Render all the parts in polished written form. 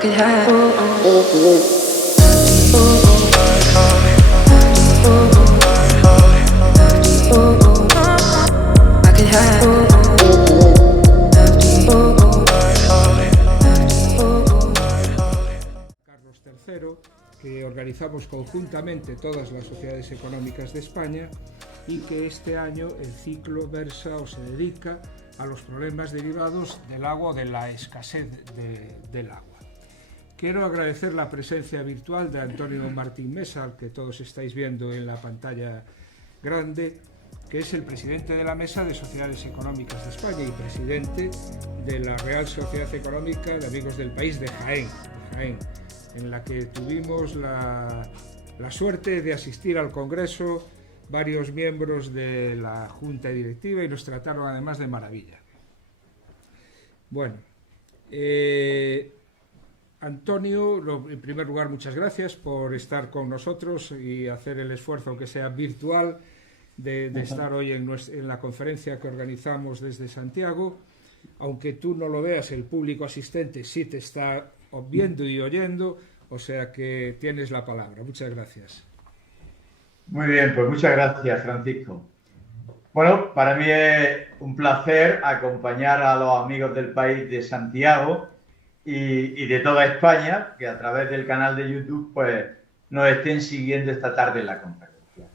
could have. I could have. Carlos III, que organizamos conjuntamente todas las sociedades económicas de España y que este año el ciclo versa o se dedica a los problemas derivados del agua o de la escasez del agua. Quiero agradecer la presencia virtual de Antonio Martín Mesa, al que todos estáis viendo en la pantalla grande, que es el presidente de la Mesa de Sociedades Económicas de España y presidente de la Real Sociedad Económica de Amigos del País de Jaén, en la que tuvimos la suerte de asistir al Congreso varios miembros de la Junta Directiva y nos trataron además de maravilla. Bueno, Antonio, en primer lugar, muchas gracias por estar con nosotros y hacer el esfuerzo, aunque sea virtual, de estar hoy en la conferencia que organizamos desde Santiago. Aunque tú no lo veas, el público asistente sí te está viendo y oyendo, o sea que tienes la palabra. Muchas gracias. Muy bien, pues muchas gracias, Francisco. Bueno, para mí es un placer acompañar a los amigos del país de Santiago y de toda España, que a través del canal de YouTube pues nos estén siguiendo esta tarde en la conferencia.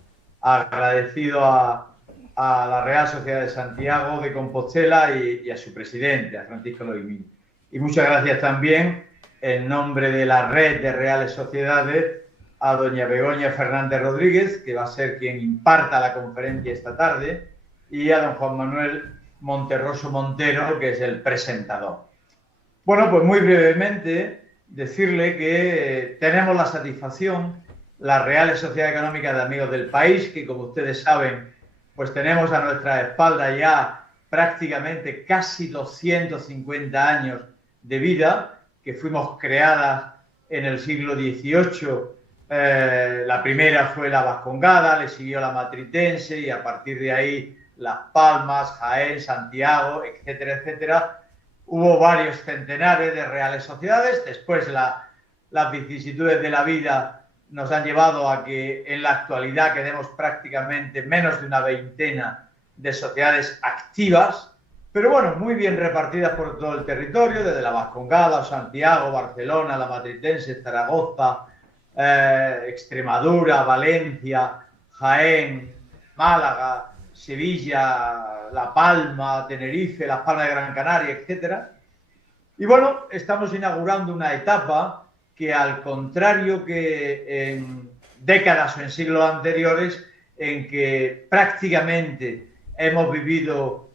Agradecido a la Real Sociedad de Santiago de Compostela y a su presidente, a Francisco Loimín. Y muchas gracias también, en nombre de la Red de Reales Sociedades, a doña Begoña Fernández Rodríguez, que va a ser quien imparta la conferencia esta tarde, y a don Juan Manuel Monterroso Montero, que es el presentador. Bueno, pues muy brevemente decirle que tenemos la satisfacción, las Reales Sociedades Económicas de Amigos del País, que como ustedes saben, pues tenemos a nuestra espalda ya prácticamente casi 250 años de vida, que fuimos creadas en el siglo XVIII. La primera fue la Vascongada, le siguió la Matritense y a partir de ahí Las Palmas, Jaén, Santiago, etcétera, etcétera. Hubo varios centenares de reales sociedades. Después las vicisitudes de la vida nos han llevado a que en la actualidad quedemos prácticamente menos de una veintena de sociedades activas, pero bueno, muy bien repartidas por todo el territorio, desde la Vascongada, Santiago, Barcelona, la Matritense, Zaragoza, Extremadura, Valencia, Jaén, Málaga, Sevilla, La Palma, Tenerife, Las Palmas de Gran Canaria, etcétera. Y bueno, estamos inaugurando una etapa que, al contrario que en décadas o en siglos anteriores, en que prácticamente hemos vivido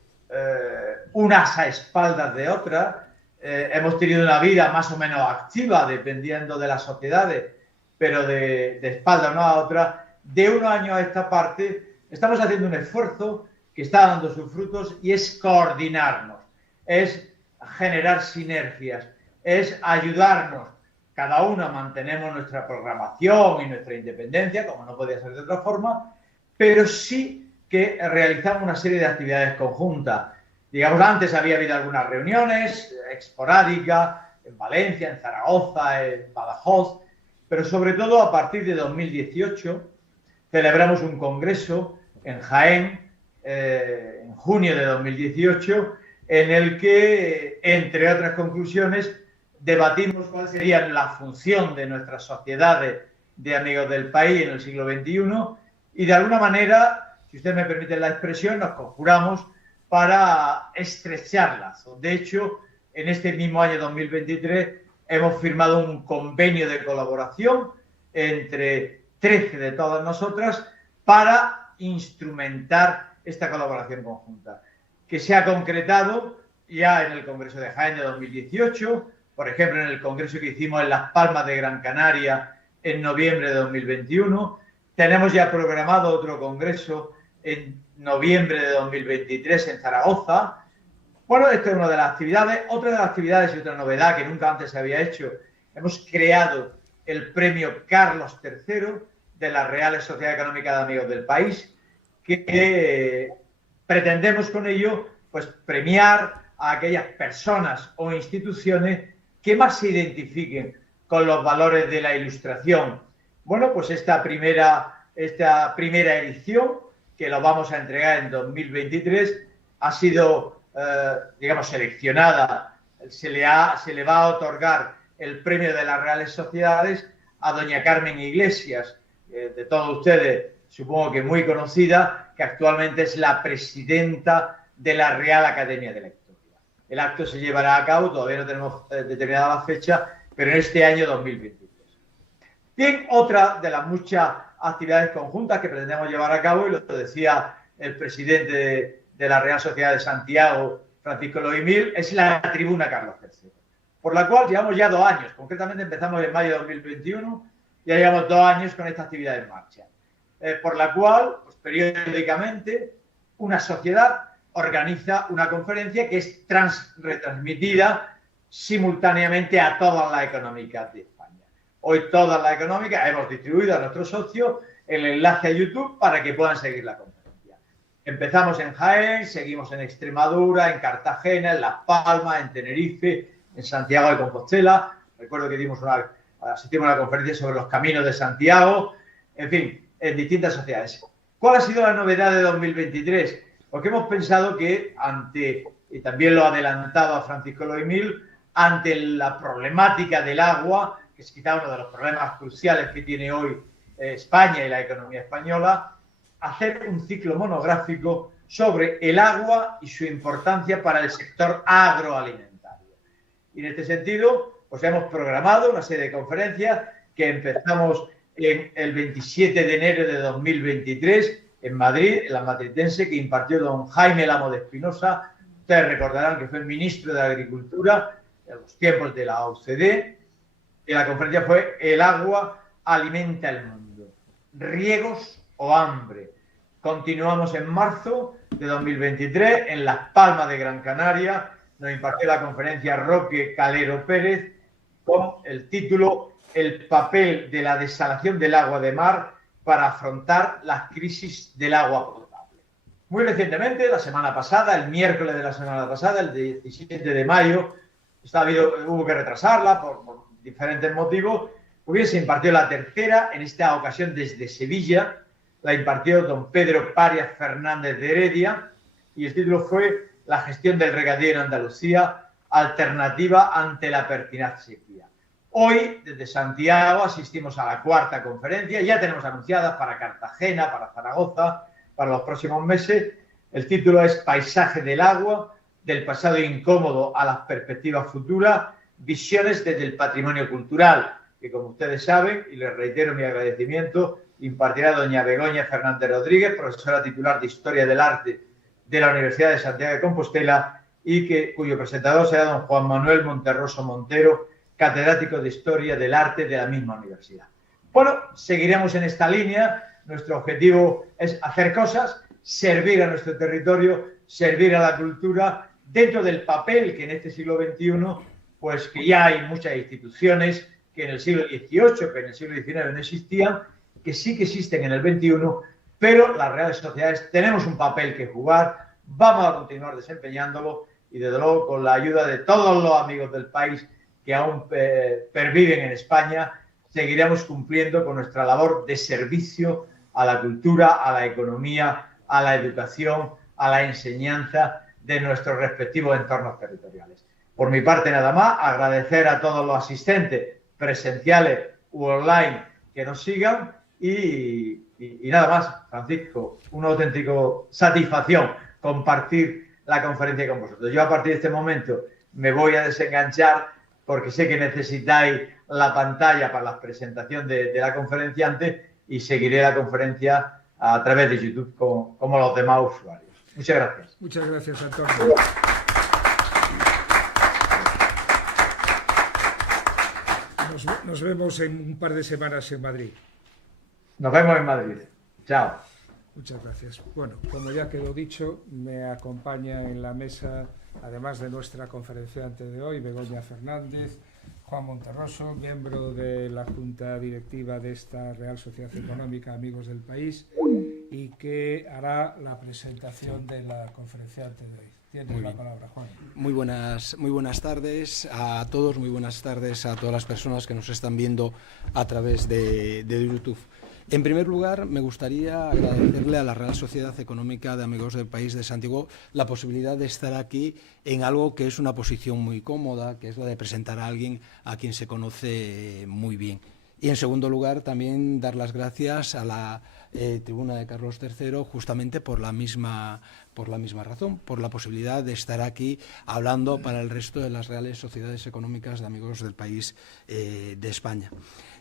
unas a espaldas de otras, hemos tenido una vida más o menos activa, dependiendo de las sociedades, pero de espaldas una a otra, de unos años a esta parte, estamos haciendo un esfuerzo que está dando sus frutos y es coordinarnos, es generar sinergias, es ayudarnos. Cada uno mantenemos nuestra programación y nuestra independencia, como no podía ser de otra forma, pero sí que realizamos una serie de actividades conjuntas. Digamos, antes había habido algunas reuniones esporádicas en Valencia, en Zaragoza, en Badajoz, pero sobre todo a partir de 2018 celebramos un congreso en Jaén, en junio de 2018, en el que, entre otras conclusiones, debatimos cuál sería la función de nuestras sociedades de amigos del país en el siglo XXI y, de alguna manera, si usted me permite la expresión, nos conjuramos para estrechar lazos. De hecho, en este mismo año 2023 hemos firmado un convenio de colaboración entre 13 de todas nosotras para instrumentar esta colaboración conjunta, que se ha concretado ya en el Congreso de Jaén de 2018, por ejemplo, en el congreso que hicimos en Las Palmas de Gran Canaria en noviembre de 2021. Tenemos ya programado otro congreso en noviembre de 2023 en Zaragoza. Bueno, esta es una de las actividades. Otra de las actividades y otra novedad que nunca antes se había hecho, hemos creado el premio Carlos III de las Reales Sociedades Económicas de Amigos del País, que pretendemos con ello pues premiar a aquellas personas o instituciones que más se identifiquen con los valores de la Ilustración. Bueno, pues esta primera edición, que lo vamos a entregar en 2023, ha sido, digamos, seleccionada. Se le va a otorgar el premio de las Reales Sociedades a doña Carmen Iglesias, de todos ustedes, supongo que muy conocida, que actualmente es la presidenta de la Real Academia de la Historia. El acto se llevará a cabo, todavía no tenemos determinada la fecha, pero en este año 2023. Bien, otra de las muchas actividades conjuntas que pretendemos llevar a cabo, y lo decía el presidente de la Real Sociedad de Santiago, Francisco Loimil, es la Tribuna Carlos III, por la cual llevamos ya 2 años. Concretamente empezamos en mayo de 2021, ya llevamos 2 años con esta actividad en marcha, por la cual, pues, periódicamente, una sociedad organiza una conferencia que es retransmitida simultáneamente a todas las económicas de España. Hoy todas las económicas hemos distribuido a nuestros socios el enlace a YouTube para que puedan seguir la conferencia. Empezamos en Jaén, seguimos en Extremadura, en Cartagena, en Las Palmas, en Tenerife, en Santiago de Compostela. Recuerdo que asistimos a una conferencia sobre los caminos de Santiago, en fin, en distintas sociedades. ¿Cuál ha sido la novedad de 2023? Porque hemos pensado que y también lo ha adelantado Francisco Loimil, ante la problemática del agua, que es quizá uno de los problemas cruciales que tiene hoy España y la economía española, hacer un ciclo monográfico sobre el agua y su importancia para el sector agroalimentario. Y en este sentido, pues hemos programado una serie de conferencias que empezamos el 27 de enero de 2023 en Madrid, en la Matritense, que impartió don Jaime Lamo de Espinosa. Ustedes recordarán que fue el ministro de Agricultura en los tiempos de la OCDE, y la conferencia fue El agua alimenta el mundo, riegos o hambre. Continuamos en marzo de 2023 en Las Palmas de Gran Canaria. Nos impartió la conferencia Roque Calero Pérez con el título El papel de la desalación del agua de mar para afrontar las crisis del agua potable. Muy recientemente, la semana pasada, el miércoles de la semana pasada, el 17 de mayo, hubo que retrasarla por diferentes motivos, se impartió la tercera, en esta ocasión desde Sevilla. La impartió don Pedro Parias Fernández de Heredia, y el título fue La gestión del regadío en Andalucía, alternativa ante la pertinaz sequía. Hoy, desde Santiago, asistimos a la 4ª conferencia. Ya tenemos anunciadas para Cartagena, para Zaragoza, para los próximos meses. El título es Paisaje del agua, del pasado incómodo a las perspectivas futuras, visiones desde el patrimonio cultural, que, como ustedes saben, y les reitero mi agradecimiento, impartirá doña Begoña Fernández Rodríguez, profesora titular de Historia del Arte de la Universidad de Santiago de Compostela, y cuyo presentador será don Juan Manuel Monterroso Montero, catedrático de Historia del Arte de la misma universidad. Bueno, seguiremos en esta línea. Nuestro objetivo es hacer cosas, servir a nuestro territorio, servir a la cultura, dentro del papel que en este siglo XXI, pues que ya hay muchas instituciones que en el siglo XVIII, que en el siglo XIX no existían, que sí que existen en el XXI, pero las reales sociedades tenemos un papel que jugar, vamos a continuar desempeñándolo, y desde luego con la ayuda de todos los amigos del país que aún perviven en España, seguiremos cumpliendo con nuestra labor de servicio a la cultura, a la economía, a la educación, a la enseñanza de nuestros respectivos entornos territoriales. Por mi parte, nada más, agradecer a todos los asistentes presenciales u online que nos sigan, y nada más. Francisco, una auténtica satisfacción compartir la conferencia con vosotros. Yo a partir de este momento me voy a desenganchar, porque sé que necesitáis la pantalla para la presentación de la conferenciante, y seguiré la conferencia a través de YouTube como los demás usuarios. Muchas gracias. Muchas gracias, Antonio. Nos vemos en un par de semanas en Madrid. Nos vemos en Madrid. Chao. Muchas gracias. Bueno, como ya quedó dicho, me acompaña en la mesa, además de nuestra conferenciante de hoy, Begoña Fernández, Juan Monterroso, miembro de la Junta Directiva de esta Real Sociedad Económica Amigos del País, y que hará la presentación de la conferenciante de hoy. Tienes la palabra, Juan. Muy buenas tardes a todos, muy buenas tardes a todas las personas que nos están viendo a través de YouTube. En primer lugar, me gustaría agradecerle a la Real Sociedad Económica de Amigos del País de Santiago la posibilidad de estar aquí en algo que es una posición muy cómoda, que es la de presentar a alguien a quien se conoce muy bien. Y en segundo lugar, también dar las gracias a la tribuna de Carlos III justamente por la misma razón, por la posibilidad de estar aquí hablando para el resto de las Reales Sociedades Económicas de Amigos del País de España.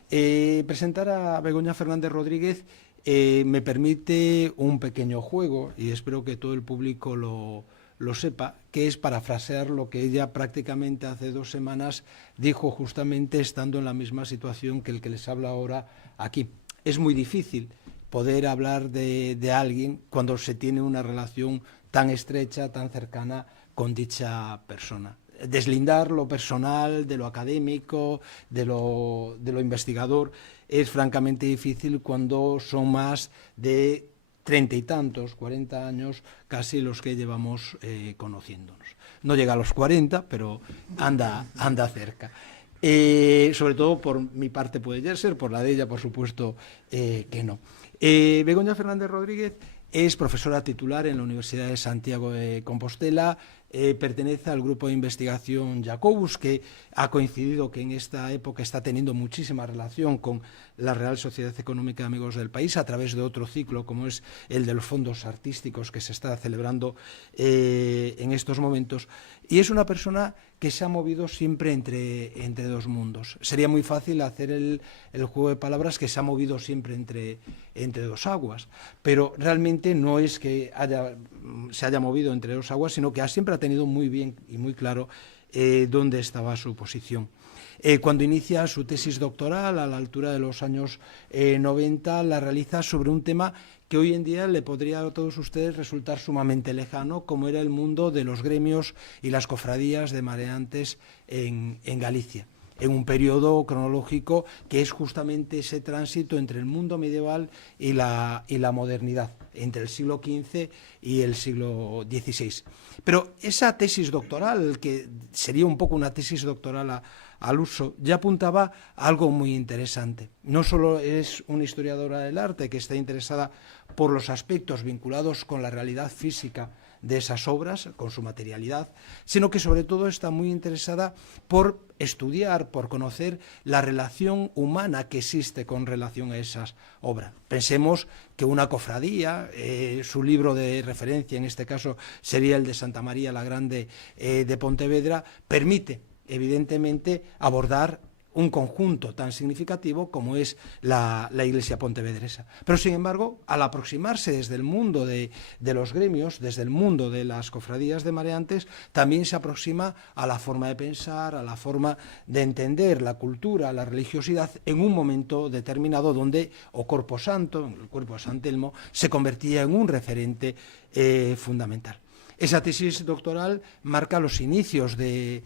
Presentar a Begoña Fernández Rodríguez me permite un pequeño juego, y espero que todo el público lo sepa, que es parafrasear lo que ella prácticamente hace 2 semanas dijo justamente estando en la misma situación que el que les habla ahora aquí. Es muy difícil poder hablar de alguien cuando se tiene una relación tan estrecha, tan cercana con dicha persona. Deslindar lo personal de lo académico, de lo investigador, es francamente difícil cuando son más de 30 y tantos, 40 años, casi los que llevamos conociéndonos. No llega a los 40, pero anda cerca. Sobre todo por mi parte puede ser, por la de ella, por supuesto, que no. Begoña Fernández Rodríguez es profesora titular en la Universidad de Santiago de Compostela, pertenece al grupo de investigación Jacobus, que ha coincidido que en esta época está teniendo muchísima relación con la Real Sociedad Económica de Amigos del País a través de otro ciclo como es el de los fondos artísticos que se está celebrando en estos momentos, y es una persona que se ha movido siempre entre dos mundos. Sería muy fácil hacer el juego de palabras que se ha movido siempre entre dos aguas, pero realmente no es que se haya movido entre dos aguas, sino que siempre ha tenido muy bien y muy claro dónde estaba su posición. Cuando inicia su tesis doctoral, a la altura de los años 90, la realiza sobre un tema que hoy en día le podría a todos ustedes resultar sumamente lejano, como era el mundo de los gremios y las cofradías de mareantes en Galicia, en un periodo cronológico que es justamente ese tránsito entre el mundo medieval y la modernidad, entre el siglo XV y el siglo XVI. Pero esa tesis doctoral, que sería un poco una tesis doctoral al uso, ya apuntaba a algo muy interesante. No solo es una historiadora del arte que está interesada por los aspectos vinculados con la realidad física de esas obras, con su materialidad, sino que sobre todo está muy interesada por estudiar, por conocer la relación humana que existe con relación a esas obras. Pensemos que una cofradía, su libro de referencia en este caso sería el de Santa María la Grande de Pontevedra, permite evidentemente abordar un conjunto tan significativo como es la Iglesia pontevedresa. Pero, sin embargo, al aproximarse desde el mundo de los gremios, desde el mundo de las cofradías de mareantes, también se aproxima a la forma de pensar, a la forma de entender la cultura, la religiosidad, en un momento determinado donde o Corpo Santo, el cuerpo de San Telmo, se convertía en un referente fundamental. Esa tesis doctoral marca los inicios de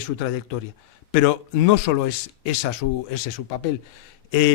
su trayectoria. Pero no solo es ese su papel.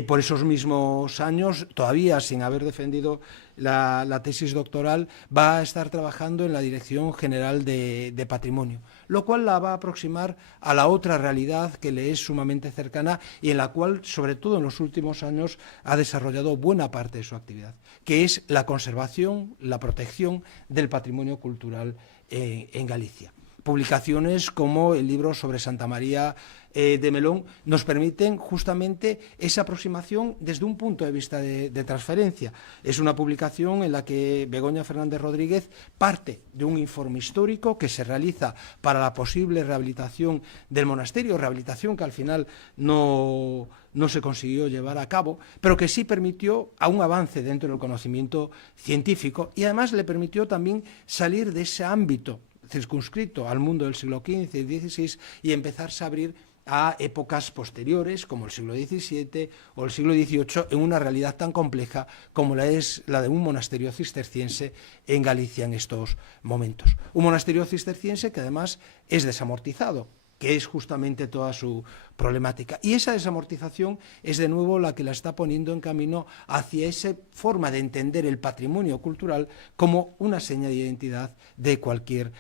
Por esos mismos años, todavía sin haber defendido la tesis doctoral, va a estar trabajando en la Dirección General de Patrimonio, lo cual la va a aproximar a la otra realidad que le es sumamente cercana y en la cual, sobre todo en los últimos años, ha desarrollado buena parte de su actividad, que es la conservación, la protección del patrimonio cultural en Galicia. Publicaciones como el libro sobre Santa María de Melón nos permiten justamente esa aproximación desde un punto de vista de transferencia. Es una publicación en la que Begoña Fernández Rodríguez parte de un informe histórico que se realiza para la posible rehabilitación del monasterio, rehabilitación que al final no se consiguió llevar a cabo, pero que sí permitió a un avance dentro del conocimiento científico y además le permitió también salir de ese ámbito circunscrito al mundo del siglo XV y XVI y empezarse a abrir a épocas posteriores como el siglo XVII o el siglo XVIII en una realidad tan compleja como la es la de un monasterio cisterciense en Galicia en estos momentos. Un monasterio cisterciense que además es desamortizado, que es justamente toda su problemática. Y esa desamortización es de nuevo la que la está poniendo en camino hacia esa forma de entender el patrimonio cultural como una seña de identidad de cualquier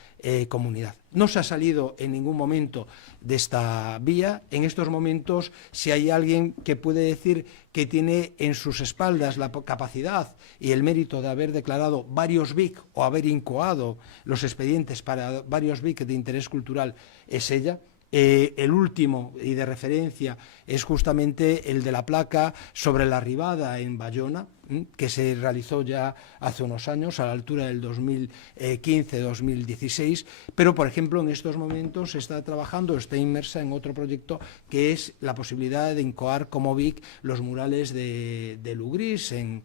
comunidad. No se ha salido en ningún momento de esta vía. En estos momentos, si hay alguien que puede decir que tiene en sus espaldas la capacidad y el mérito de haber declarado varios BIC o haber incoado los expedientes para varios BIC de interés cultural, es ella. El último y de referencia es justamente el de la placa sobre la Ribada en Bayona, que se realizó ya hace unos años, a la altura del 2015-2016, pero por ejemplo en estos momentos se está trabajando, está inmersa en otro proyecto que es la posibilidad de incoar como BIC los murales de Lugrís en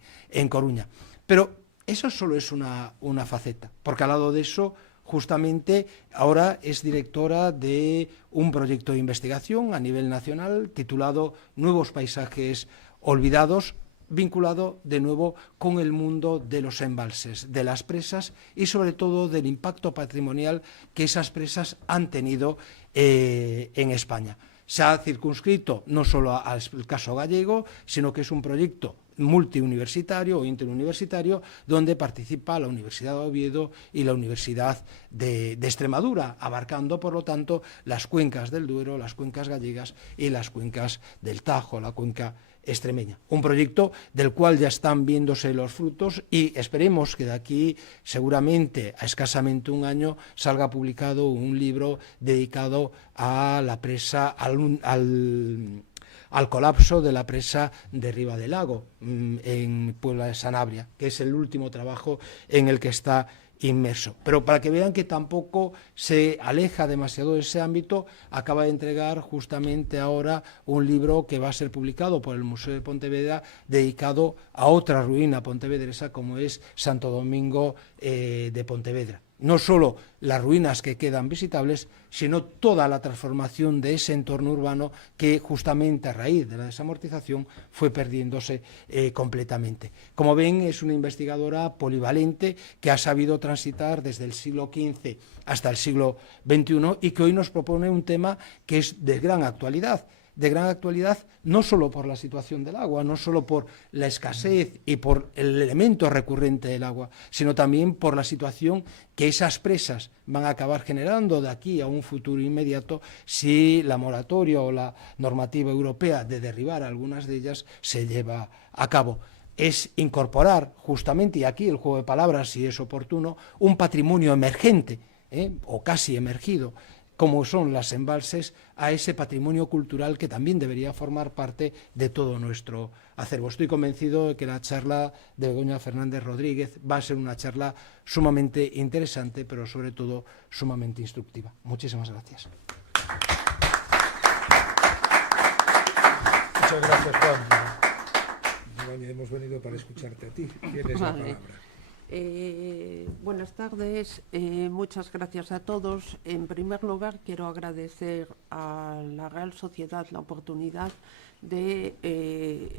Coruña. Pero eso solo es una faceta, porque al lado de eso justamente ahora es directora de un proyecto de investigación a nivel nacional titulado Nuevos paisajes olvidados, vinculado de nuevo con el mundo de los embalses, de las presas y sobre todo del impacto patrimonial que esas presas han tenido en España. Se ha circunscrito no solo al caso gallego, sino que es un proyecto multiuniversitario o interuniversitario donde participa la Universidad de Oviedo y la Universidad de Extremadura, abarcando por lo tanto las cuencas del Duero, las cuencas gallegas y las cuencas del Tajo, la cuenca extremeña. Un proyecto del cual ya están viéndose los frutos y esperemos que de aquí seguramente a escasamente un año salga publicado un libro dedicado a la presa, al colapso de la presa de Riva del Lago en Puebla de Sanabria, que es el último trabajo en el que está inmerso. Pero para que vean que tampoco se aleja demasiado de ese ámbito, acaba de entregar justamente ahora un libro que va a ser publicado por el Museo de Pontevedra dedicado a otra ruina pontevedresa como es Santo Domingo de Pontevedra. No solo las ruinas que quedan visitables, sino toda la transformación de ese entorno urbano que justamente a raíz de la desamortización fue perdiéndose completamente. Como ven, es una investigadora polivalente que ha sabido transitar desde el siglo XV hasta el siglo XXI y que hoy nos propone un tema que es de gran actualidad no solo por la situación del agua, no solo por la escasez y por el elemento recurrente del agua, sino también por la situación que esas presas van a acabar generando de aquí a un futuro inmediato si la moratoria o la normativa europea de derribar algunas de ellas se lleva a cabo. Es incorporar justamente, y aquí el juego de palabras, si es oportuno, un patrimonio emergente, o casi emergido, como son las embalses, a ese patrimonio cultural que también debería formar parte de todo nuestro acervo. Estoy convencido de que la charla de Begoña Fernández Rodríguez va a ser una charla sumamente interesante, pero sobre todo sumamente instructiva. Muchísimas gracias. Muchas gracias, Juan. Begoña, hemos venido para escucharte a ti. Tienes la palabra. Buenas tardes, muchas gracias a todos. En primer lugar, quiero agradecer a la Real Sociedad la oportunidad de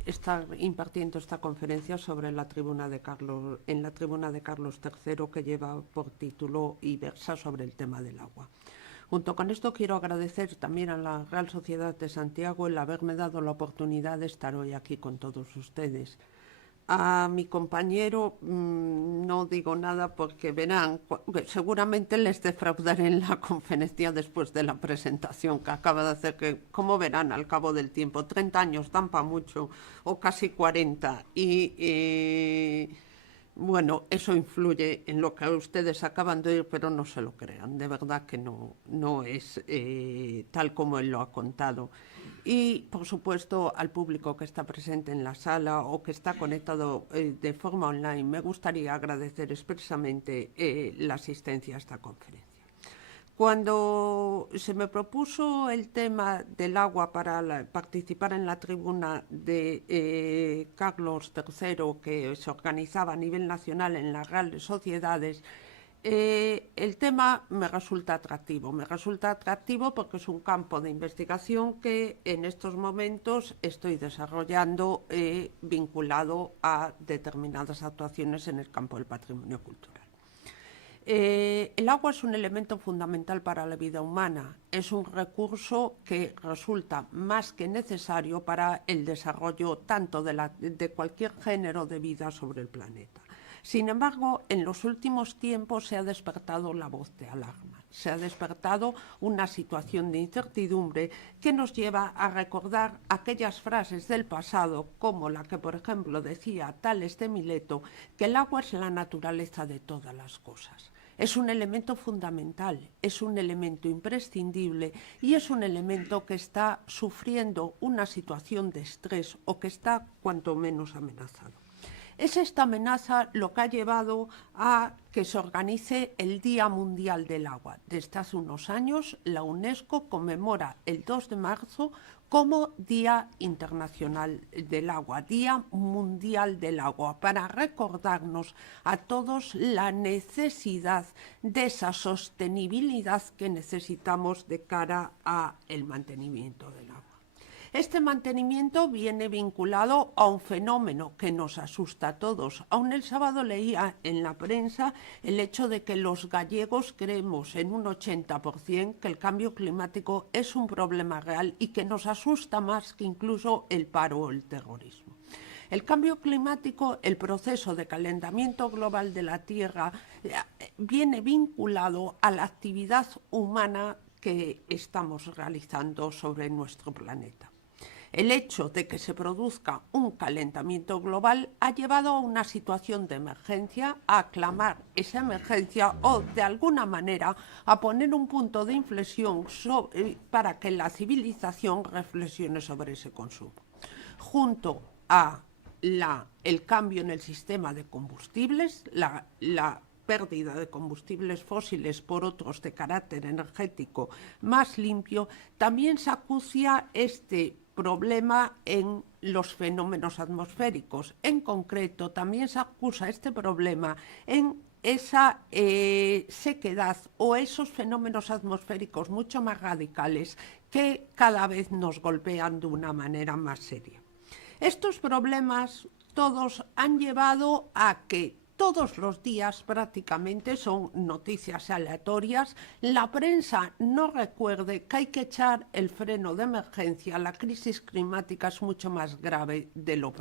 estar impartiendo esta conferencia sobre la tribuna de Carlos III, que lleva por título y versa sobre el tema del agua. Junto con esto quiero agradecer también a la Real Sociedad de Santiago el haberme dado la oportunidad de estar hoy aquí con todos ustedes. A mi compañero no digo nada porque verán, seguramente les defraudaré en la conferencia después de la presentación que acaba de hacer, que como verán al cabo del tiempo, 30 años dan para mucho o casi 40 y bueno, eso influye en lo que ustedes acaban de oír, pero no se lo crean, de verdad que no es tal como él lo ha contado. Y, por supuesto, al público que está presente en la sala o que está conectado de forma online, me gustaría agradecer expresamente la asistencia a esta conferencia. Cuando se me propuso el tema del agua para participar en la tribuna de Carlos III, que se organizaba a nivel nacional en las Reales Sociedades, el tema me resulta atractivo porque es un campo de investigación que en estos momentos estoy desarrollando vinculado a determinadas actuaciones en el campo del patrimonio cultural. El agua es un elemento fundamental para la vida humana, es un recurso que resulta más que necesario para el desarrollo tanto de cualquier género de vida sobre el planeta. Sin embargo, en los últimos tiempos se ha despertado la voz de alarma, se ha despertado una situación de incertidumbre que nos lleva a recordar aquellas frases del pasado, como la que, por ejemplo, decía Tales de Mileto, que el agua es la naturaleza de todas las cosas. Es un elemento fundamental, es un elemento imprescindible y es un elemento que está sufriendo una situación de estrés o que está cuanto menos amenazado. Es esta amenaza lo que ha llevado a que se organice el Día Mundial del Agua. Desde hace unos años, la UNESCO conmemora el 2 de marzo como Día Internacional del Agua, Día Mundial del Agua, para recordarnos a todos la necesidad de esa sostenibilidad que necesitamos de cara al mantenimiento del agua. Este mantenimiento viene vinculado a un fenómeno que nos asusta a todos. Aún el sábado leía en la prensa el hecho de que los gallegos creemos en un 80% que el cambio climático es un problema real y que nos asusta más que incluso el paro o el terrorismo. El cambio climático, el proceso de calentamiento global de la Tierra, viene vinculado a la actividad humana que estamos realizando sobre nuestro planeta. El hecho de que se produzca un calentamiento global ha llevado a una situación de emergencia, a aclamar esa emergencia o, de alguna manera, a poner un punto de inflexión para que la civilización reflexione sobre ese consumo. Junto a el cambio en el sistema de combustibles, la pérdida de combustibles fósiles por otros de carácter energético más limpio, también se acucia este problema en los fenómenos atmosféricos. En concreto, también se acusa este problema en esa sequedad o esos fenómenos atmosféricos mucho más radicales que cada vez nos golpean de una manera más seria. Estos problemas todos han llevado a que todos los días prácticamente son noticias aleatorias. La prensa no recuerde que hay que echar el freno de emergencia, la crisis climática es mucho más grave de lo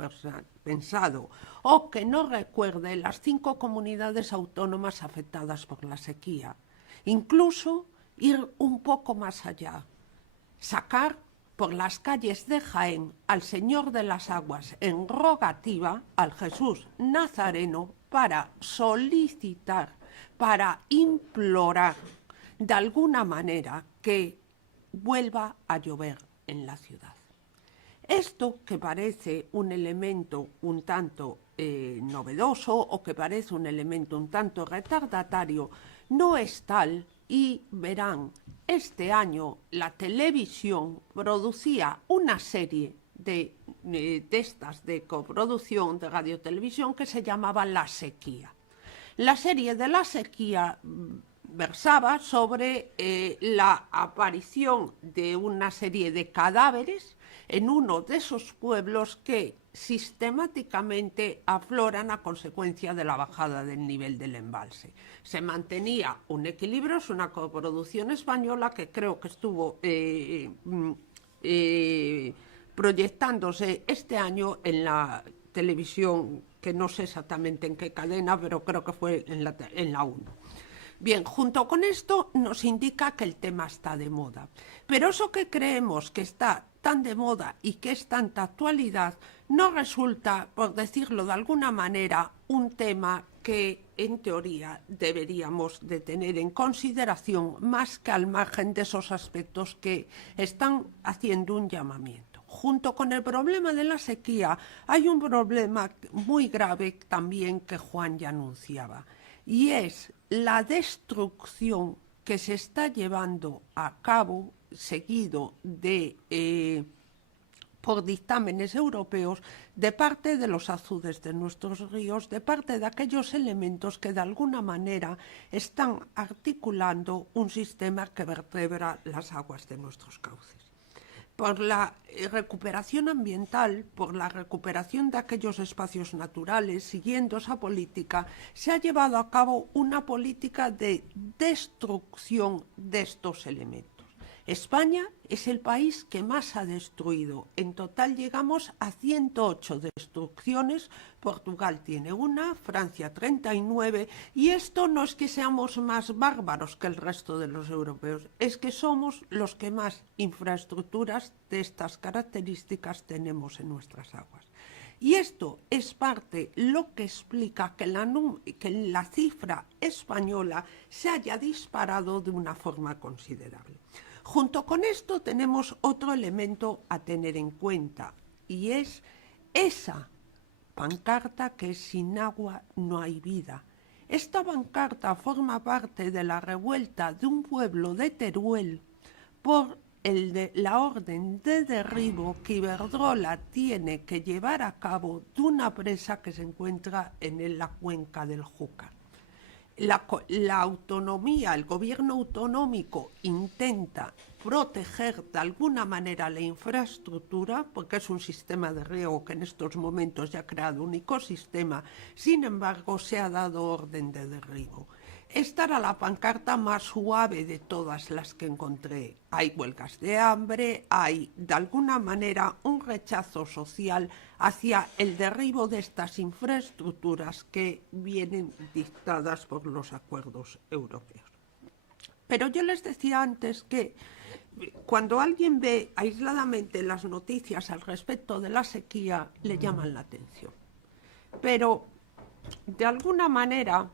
pensado, o que no recuerde las 5 comunidades autónomas afectadas por la sequía. Incluso ir un poco más allá, sacar por las calles de Jaén al Señor de las Aguas en rogativa, al Jesús Nazareno, para solicitar, para implorar de alguna manera que vuelva a llover en la ciudad. Esto, que parece un elemento un tanto novedoso o que parece un elemento un tanto retardatario, no es tal. Y verán, este año la televisión producía una serie de estas de coproducción de radiotelevisión que se llamaba La Sequía. La serie de La Sequía versaba sobre la aparición de una serie de cadáveres en uno de esos pueblos que sistemáticamente afloran a consecuencia de la bajada del nivel del embalse. Se mantenía un equilibrio, es una coproducción española que creo que estuvo proyectándose este año en la televisión, que no sé exactamente en qué cadena, pero creo que fue en la 1. Bien, junto con esto nos indica que el tema está de moda. Pero eso que creemos que está tan de moda y que es tanta actualidad, no resulta, por decirlo de alguna manera, un tema que en teoría deberíamos de tener en consideración más que al margen de esos aspectos que están haciendo un llamamiento. Junto con el problema de la sequía hay un problema muy grave también que Juan ya anunciaba, y es la destrucción que se está llevando a cabo seguido por dictámenes europeos de parte de los azudes de nuestros ríos, de parte de aquellos elementos que de alguna manera están articulando un sistema que vertebra las aguas de nuestros cauces. Por la recuperación ambiental, por la recuperación de aquellos espacios naturales, siguiendo esa política, se ha llevado a cabo una política de destrucción de estos elementos. España es el país que más ha destruido. En total llegamos a 108 destrucciones. Portugal tiene una, Francia 39, y esto no es que seamos más bárbaros que el resto de los europeos, es que somos los que más infraestructuras de estas características tenemos en nuestras aguas. Y esto es parte lo que explica que la cifra española se haya disparado de una forma considerable. Junto con esto tenemos otro elemento a tener en cuenta, y es esa pancarta que es sin agua no hay vida. Esta pancarta forma parte de la revuelta de un pueblo de Teruel por la orden de derribo que Iberdrola tiene que llevar a cabo de una presa que se encuentra en la cuenca del Júcar. La autonomía, el gobierno autonómico intenta proteger de alguna manera la infraestructura, porque es un sistema de riego que en estos momentos ya ha creado un ecosistema, sin embargo se ha dado orden de derribo. Esta era la pancarta más suave de todas las que encontré. Hay huelgas de hambre, hay de alguna manera un rechazo social hacia el derribo de estas infraestructuras que vienen dictadas por los acuerdos europeos. Pero yo les decía antes que cuando alguien ve aisladamente las noticias al respecto de la sequía, le llaman la atención. Pero de alguna manera...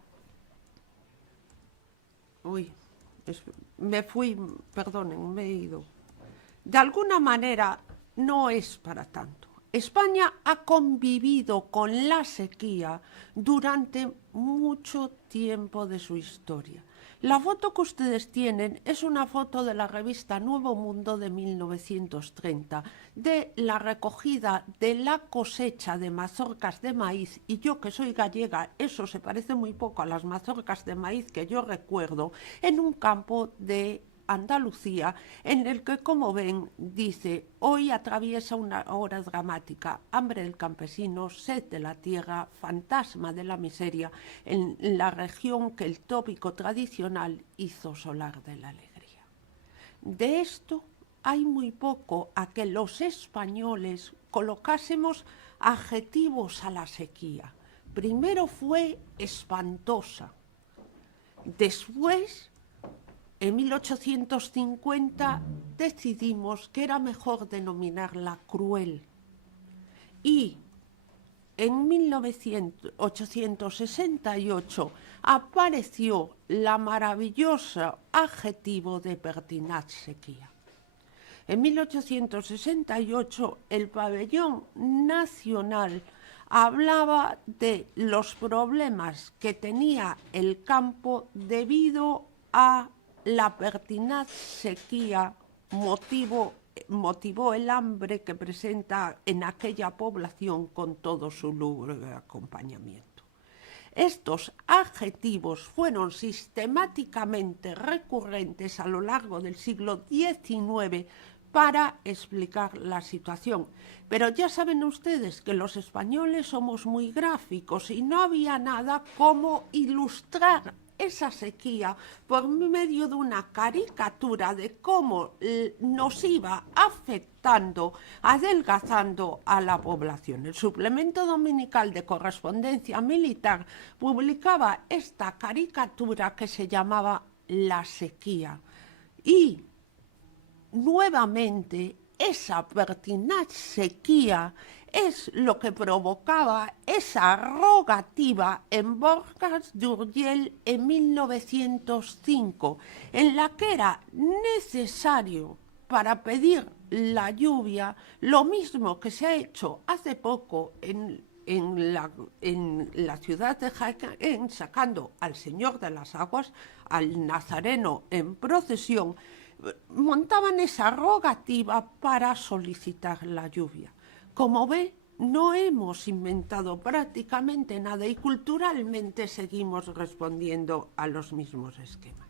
perdonen, me he ido. De alguna manera no es para tanto. España ha convivido con la sequía durante mucho tiempo de su historia. La foto que ustedes tienen es una foto de la revista Nuevo Mundo de 1930, de la recogida de la cosecha de mazorcas de maíz, y yo que soy gallega, eso se parece muy poco a las mazorcas de maíz que yo recuerdo, en un campo de Andalucía, en el que, como ven, dice: hoy atraviesa una hora dramática, hambre del campesino, sed de la tierra, fantasma de la miseria, en la región que el tópico tradicional hizo solar de la alegría. De esto hay muy poco a que los españoles colocásemos adjetivos a la sequía. Primero fue espantosa, después... En 1850 decidimos que era mejor denominarla cruel, y en 1868 apareció la maravillosa adjetivo de pertinaz sequía. En 1868 el pabellón nacional hablaba de los problemas que tenía el campo debido a la pertinaz sequía motivó el hambre que presenta en aquella población con todo su lúgubre acompañamiento. Estos adjetivos fueron sistemáticamente recurrentes a lo largo del siglo XIX para explicar la situación. Pero ya saben ustedes que los españoles somos muy gráficos y no había nada como ilustrar esa sequía por medio de una caricatura de cómo nos iba afectando, adelgazando a la población. El suplemento dominical de correspondencia militar publicaba esta caricatura que se llamaba La sequía. Y nuevamente esa pertinaz sequía es lo que provocaba esa rogativa en Borjas de Urgell en 1905, en la que era necesario para pedir la lluvia lo mismo que se ha hecho hace poco en la ciudad de Jaén, sacando al Señor de las Aguas, al Nazareno en procesión, montaban esa rogativa para solicitar la lluvia. Como ve, no hemos inventado prácticamente nada y culturalmente seguimos respondiendo a los mismos esquemas.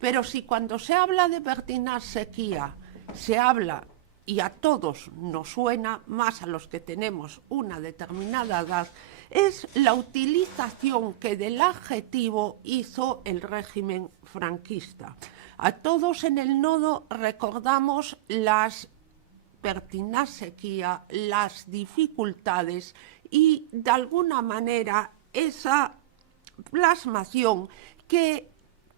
Pero si cuando se habla de pertinaz sequía, se habla, y a todos nos suena, más a los que tenemos una determinada edad, es la utilización que del adjetivo hizo el régimen franquista. A todos en el nodo recordamos las pertinaz sequía, las dificultades y de alguna manera esa plasmación que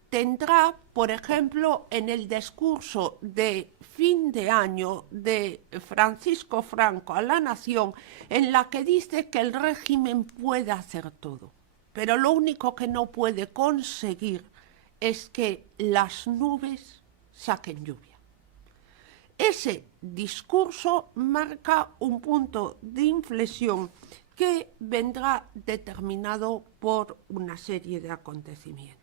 tendrá, por ejemplo, en el discurso de fin de año de Francisco Franco a la nación, en la que dice que el régimen puede hacer todo, pero lo único que no puede conseguir es que las nubes saquen lluvia. Ese discurso marca un punto de inflexión que vendrá determinado por una serie de acontecimientos.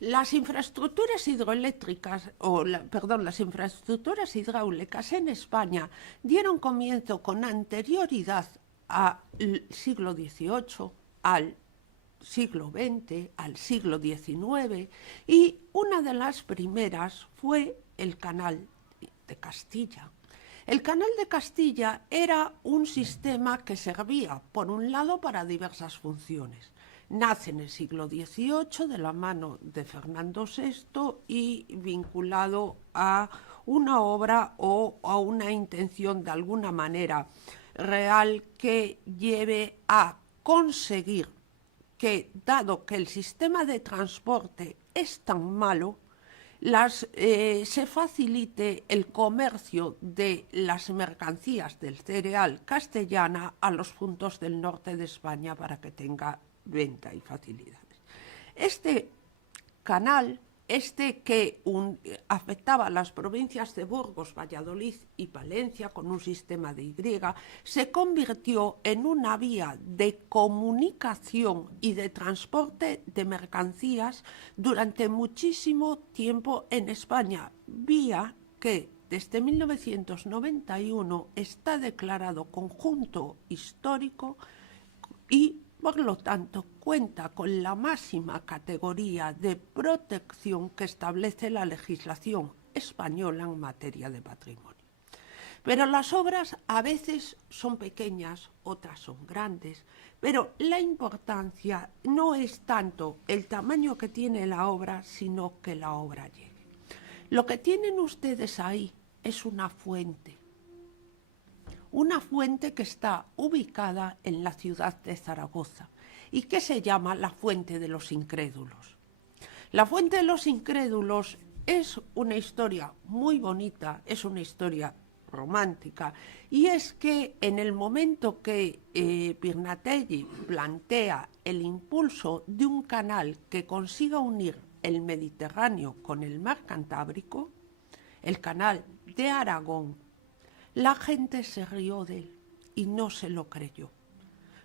Las infraestructuras hidroeléctricas, las infraestructuras hidráulicas en España dieron comienzo con anterioridad al siglo XVIII, al siglo XX, al siglo XIX, y una de las primeras fue el Canal de Castilla. El Canal de Castilla era un sistema que servía, por un lado, para diversas funciones. Nace en el siglo XVIII de la mano de Fernando VI y vinculado a una obra o a una intención de alguna manera real que lleve a conseguir que, dado que el sistema de transporte es tan malo, se facilite el comercio de las mercancías del cereal castellana a los puntos del norte de España para que tenga venta y facilidades. Este canal, que afectaba a las provincias de Burgos, Valladolid y Palencia con un sistema de Y, se convirtió en una vía de comunicación y de transporte de mercancías durante muchísimo tiempo en España, vía que desde 1991 está declarado conjunto histórico y por lo tanto, cuenta con la máxima categoría de protección que establece la legislación española en materia de patrimonio. Pero las obras a veces son pequeñas, otras son grandes, pero la importancia no es tanto el tamaño que tiene la obra, sino que la obra llegue. Lo que tienen ustedes ahí es una fuente que está ubicada en la ciudad de Zaragoza y que se llama la Fuente de los Incrédulos. La Fuente de los Incrédulos es una historia muy bonita, es una historia romántica, y es que en el momento que Pignategui plantea el impulso de un canal que consiga unir el Mediterráneo con el mar Cantábrico, el canal de Aragón, la gente se rió de él y no se lo creyó.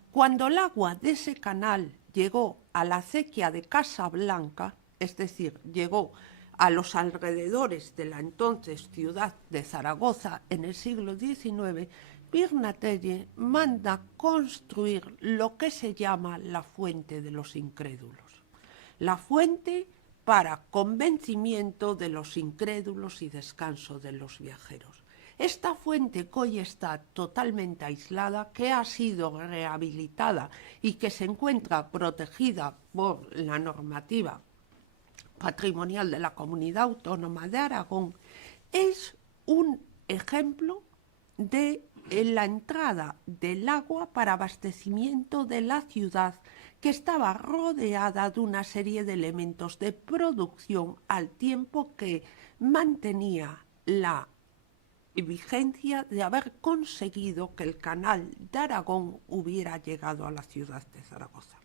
Cuando el agua de ese canal llegó a la acequia de Casablanca, es decir, llegó a los alrededores de la entonces ciudad de Zaragoza en el siglo XIX, Pignategui manda construir lo que se llama la Fuente de los Incrédulos. La fuente para convencimiento de los incrédulos y descanso de los viajeros. Esta fuente que hoy está totalmente aislada, que ha sido rehabilitada y que se encuentra protegida por la normativa patrimonial de la Comunidad Autónoma de Aragón, es un ejemplo de la entrada del agua para abastecimiento de la ciudad, que estaba rodeada de una serie de elementos de producción al tiempo que mantenía la vigencia de haber conseguido que el canal de Aragón hubiera llegado a la ciudad de Zaragoza.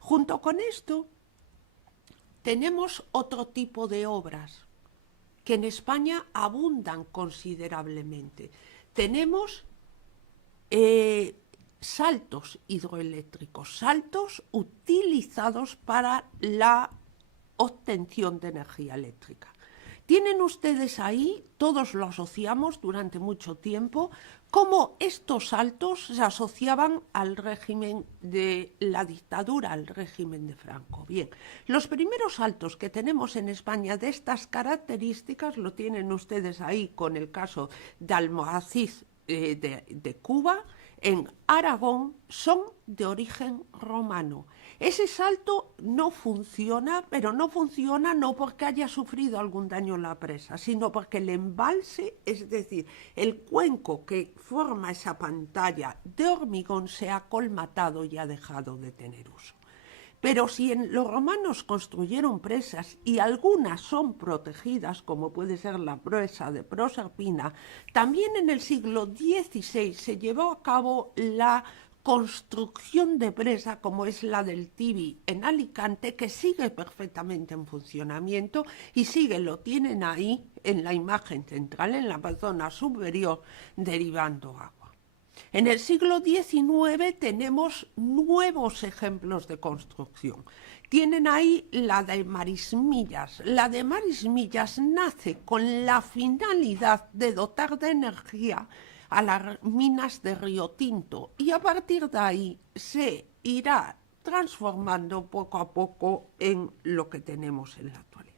Junto con esto, tenemos otro tipo de obras que en España abundan considerablemente. Tenemos saltos hidroeléctricos, saltos utilizados para la obtención de energía eléctrica. Tienen ustedes ahí, todos lo asociamos durante mucho tiempo, cómo estos saltos se asociaban al régimen de la dictadura, al régimen de Franco. Bien, los primeros saltos que tenemos en España de estas características lo tienen ustedes ahí con el caso de Almohaciz de Cuba, en Aragón son de origen romano. Ese salto no funciona, pero no funciona no porque haya sufrido algún daño la presa, sino porque el embalse, es decir, el cuenco que forma esa pantalla de hormigón se ha colmatado y ha dejado de tener uso. Pero si los romanos construyeron presas y algunas son protegidas, como puede ser la presa de Proserpina, también en el siglo XVI se llevó a cabo la construcción de presa como es la del Tibi en Alicante, que sigue perfectamente en funcionamiento y lo tienen ahí en la imagen central, en la zona superior, derivando agua. En el siglo XIX tenemos nuevos ejemplos de construcción. Tienen ahí la de Marismillas. La de Marismillas nace con la finalidad de dotar de energía a las minas de Río Tinto y a partir de ahí se irá transformando poco a poco en lo que tenemos en la actualidad.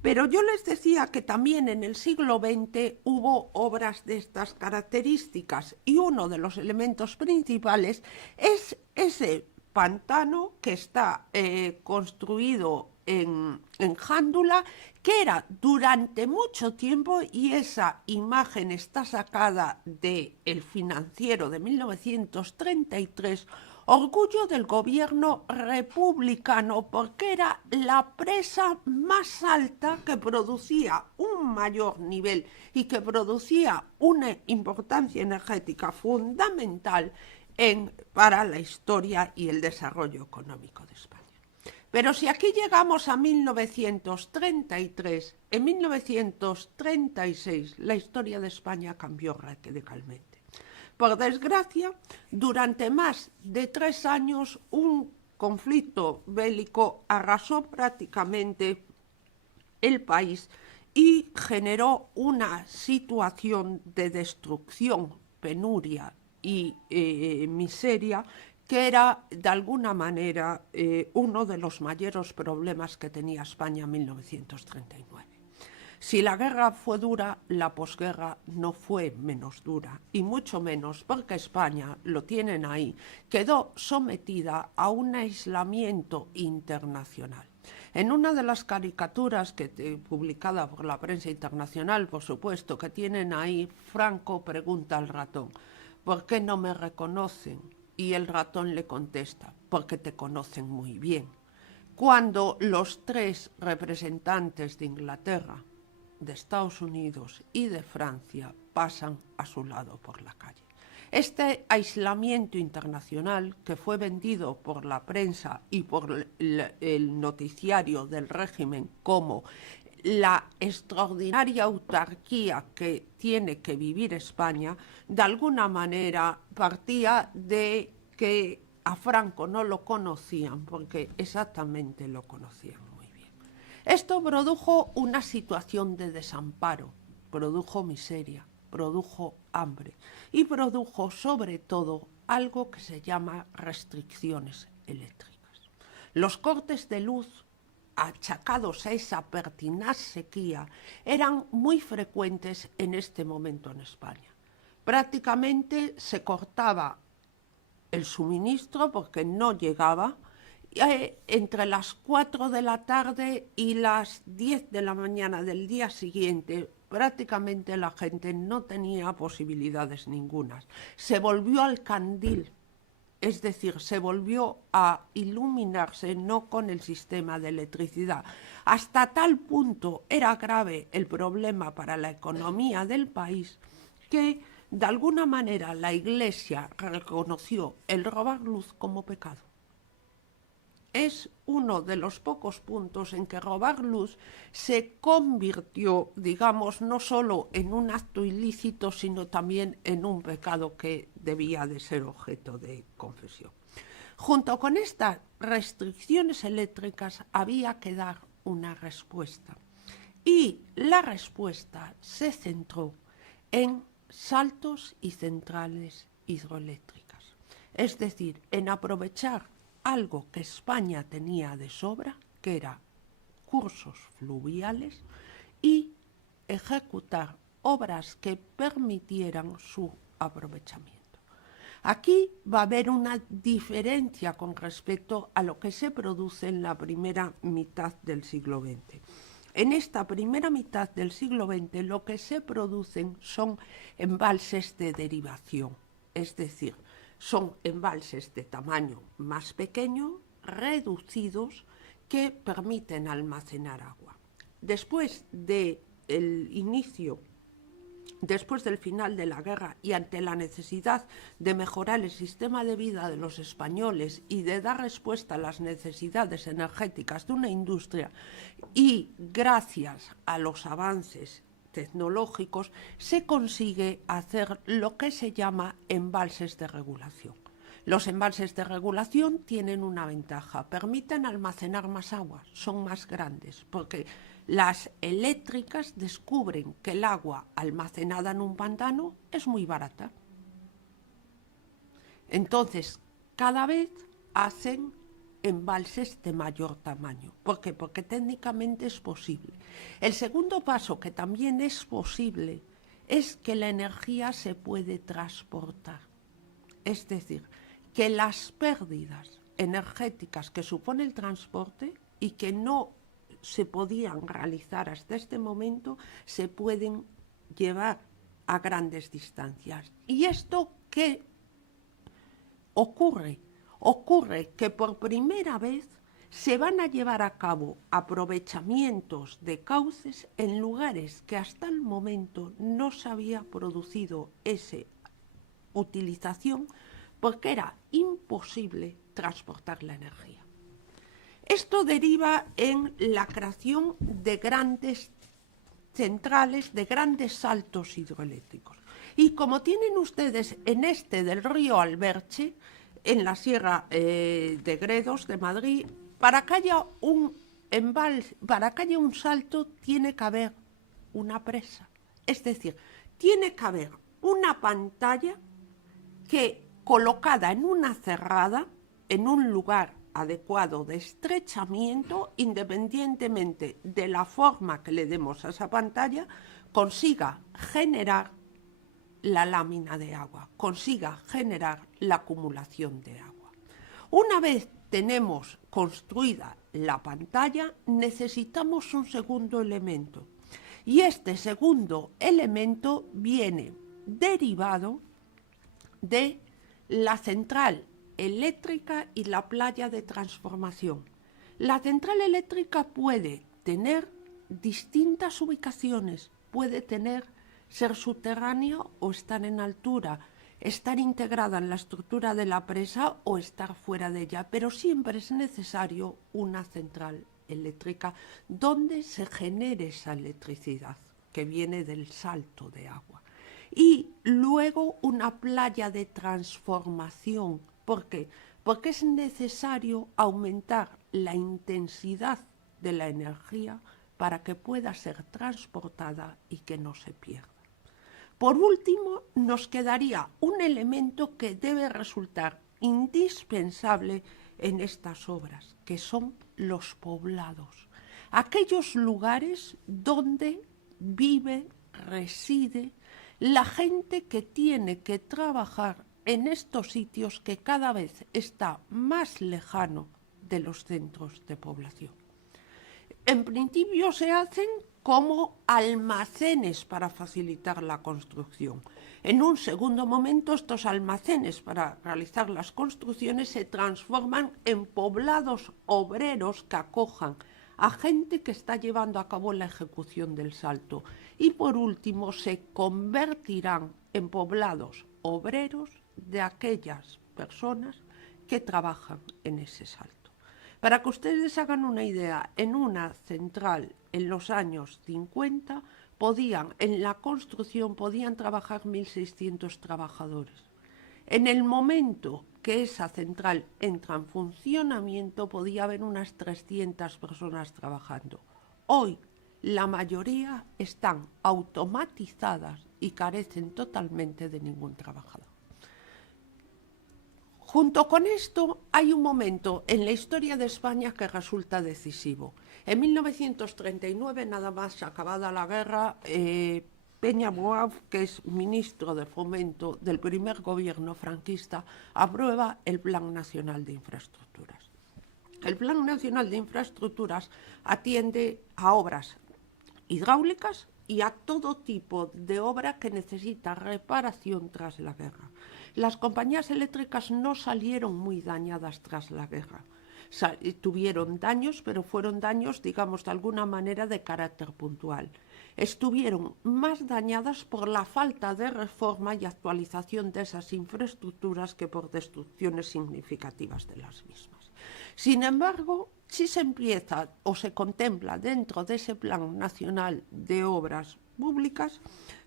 Pero yo les decía que también en el siglo XX hubo obras de estas características y uno de los elementos principales es ese pantano que está construido en Jándula, que era durante mucho tiempo, y esa imagen está sacada de El Financiero de 1933, orgullo del gobierno republicano, porque era la presa más alta que producía un mayor nivel y que producía una importancia energética fundamental para la historia y el desarrollo económico de España. Pero si aquí llegamos a 1933, en 1936 la historia de España cambió radicalmente. Por desgracia, durante más de 3 años, un conflicto bélico arrasó prácticamente el país y generó una situación de destrucción, penuria y miseria que era, de alguna manera, uno de los mayores problemas que tenía España en 1939. Si la guerra fue dura, la posguerra no fue menos dura, y mucho menos porque España, lo tienen ahí, quedó sometida a un aislamiento internacional. En una de las caricaturas publicada por la prensa internacional, por supuesto, que tienen ahí, Franco pregunta al ratón, ¿por qué no me reconocen? Y el ratón le contesta, porque te conocen muy bien. Cuando los 3 representantes de Inglaterra, de Estados Unidos y de Francia pasan a su lado por la calle. Este aislamiento internacional, que fue vendido por la prensa y por el noticiario del régimen como la extraordinaria autarquía que tiene que vivir España, de alguna manera partía de que a Franco no lo conocían, porque exactamente lo conocían muy bien. Esto produjo una situación de desamparo, produjo miseria, produjo hambre y produjo sobre todo algo que se llama restricciones eléctricas. Los cortes de luz achacados a esa pertinaz sequía eran muy frecuentes en este momento en España. Prácticamente se cortaba el suministro porque no llegaba entre las 4 de la tarde y las 10 de la mañana del día siguiente. Prácticamente la gente no tenía posibilidades ningunas. Se volvió al candil. Es decir, se volvió a iluminarse no con el sistema de electricidad. Hasta tal punto era grave el problema para la economía del país que, de alguna manera, la Iglesia reconoció el robar luz como pecado. Es uno de los pocos puntos en que robar luz se convirtió, digamos, no solo en un acto ilícito, sino también en un pecado que debía de ser objeto de confesión. Junto con estas restricciones eléctricas había que dar una respuesta. Y la respuesta se centró en saltos y centrales hidroeléctricas. Es decir, en aprovechar algo que España tenía de sobra, que era cursos fluviales, y ejecutar obras que permitieran su aprovechamiento. Aquí va a haber una diferencia con respecto a lo que se produce en la primera mitad del siglo XX. En esta primera mitad del siglo XX lo que se producen son embalses de derivación, es decir, son embalses de tamaño más pequeño, reducidos, que permiten almacenar agua. Después del final de la guerra y ante la necesidad de mejorar el sistema de vida de los españoles y de dar respuesta a las necesidades energéticas de una industria, y gracias a los avances tecnológicos se consigue hacer lo que se llama embalses de regulación. Los embalses de regulación tienen una ventaja: permiten almacenar más agua, son más grandes, porque las eléctricas descubren que el agua almacenada en un pantano es muy barata. Entonces, cada vez hacen embalses de mayor tamaño. ¿Por qué? Porque técnicamente es posible. El segundo paso, que también es posible, es que la energía se puede transportar. Es decir, que las pérdidas energéticas que supone el transporte y que no se podían realizar hasta este momento se pueden llevar a grandes distancias. ¿Y esto qué ocurre? Ocurre que por primera vez se van a llevar a cabo aprovechamientos de cauces en lugares que hasta el momento no se había producido esa utilización, porque era imposible transportar la energía. Esto deriva en la creación de grandes centrales, de grandes saltos hidroeléctricos. Y como tienen ustedes en este del río Alberche, en la Sierra de Gredos de Madrid, para que haya un embalse, para que haya un salto, tiene que haber una presa. Es decir, tiene que haber una pantalla que, colocada en una cerrada, en un lugar adecuado de estrechamiento, independientemente de la forma que le demos a esa pantalla, consiga generar la lámina de agua, consiga generar la acumulación de agua. Una vez tenemos construida la pantalla, necesitamos un segundo elemento. Y este segundo elemento viene derivado de la central eléctrica y la playa de transformación. La central eléctrica puede tener distintas ubicaciones, puede ser subterránea o estar en altura, estar integrada en la estructura de la presa o estar fuera de ella, pero siempre es necesario una central eléctrica donde se genere esa electricidad que viene del salto de agua. Y luego una playa de transformación. ¿Por qué? Porque es necesario aumentar la intensidad de la energía para que pueda ser transportada y que no se pierda. Por último, nos quedaría un elemento que debe resultar indispensable en estas obras, que son los poblados. Aquellos lugares donde vive, reside la gente que tiene que trabajar en estos sitios que cada vez está más lejano de los centros de población. En principio se hacen como almacenes para facilitar la construcción. En un segundo momento, estos almacenes para realizar las construcciones se transforman en poblados obreros que acojan a gente que está llevando a cabo la ejecución del salto. Y por último, se convertirán en poblados obreros de aquellas personas que trabajan en ese salto. Para que ustedes hagan una idea, en una central en los años 50 en la construcción podían trabajar 1.600 trabajadores. En el momento que esa central entra en funcionamiento podía haber unas 300 personas trabajando. Hoy la mayoría están automatizadas y carecen totalmente de ningún trabajador. Junto con esto hay un momento en la historia de España que resulta decisivo. En 1939, nada más acabada la guerra, Peña-Moab, que es ministro de Fomento del primer gobierno franquista, aprueba el Plan Nacional de Infraestructuras. El Plan Nacional de Infraestructuras atiende a obras hidráulicas y a todo tipo de obra que necesita reparación tras la guerra. Las compañías eléctricas no salieron muy dañadas tras la guerra. Tuvieron daños, pero fueron daños, digamos, de alguna manera de carácter puntual. Estuvieron más dañadas por la falta de reforma y actualización de esas infraestructuras que por destrucciones significativas de las mismas. Sin embargo, si se empieza o se contempla dentro de ese Plan Nacional de Obras Públicas,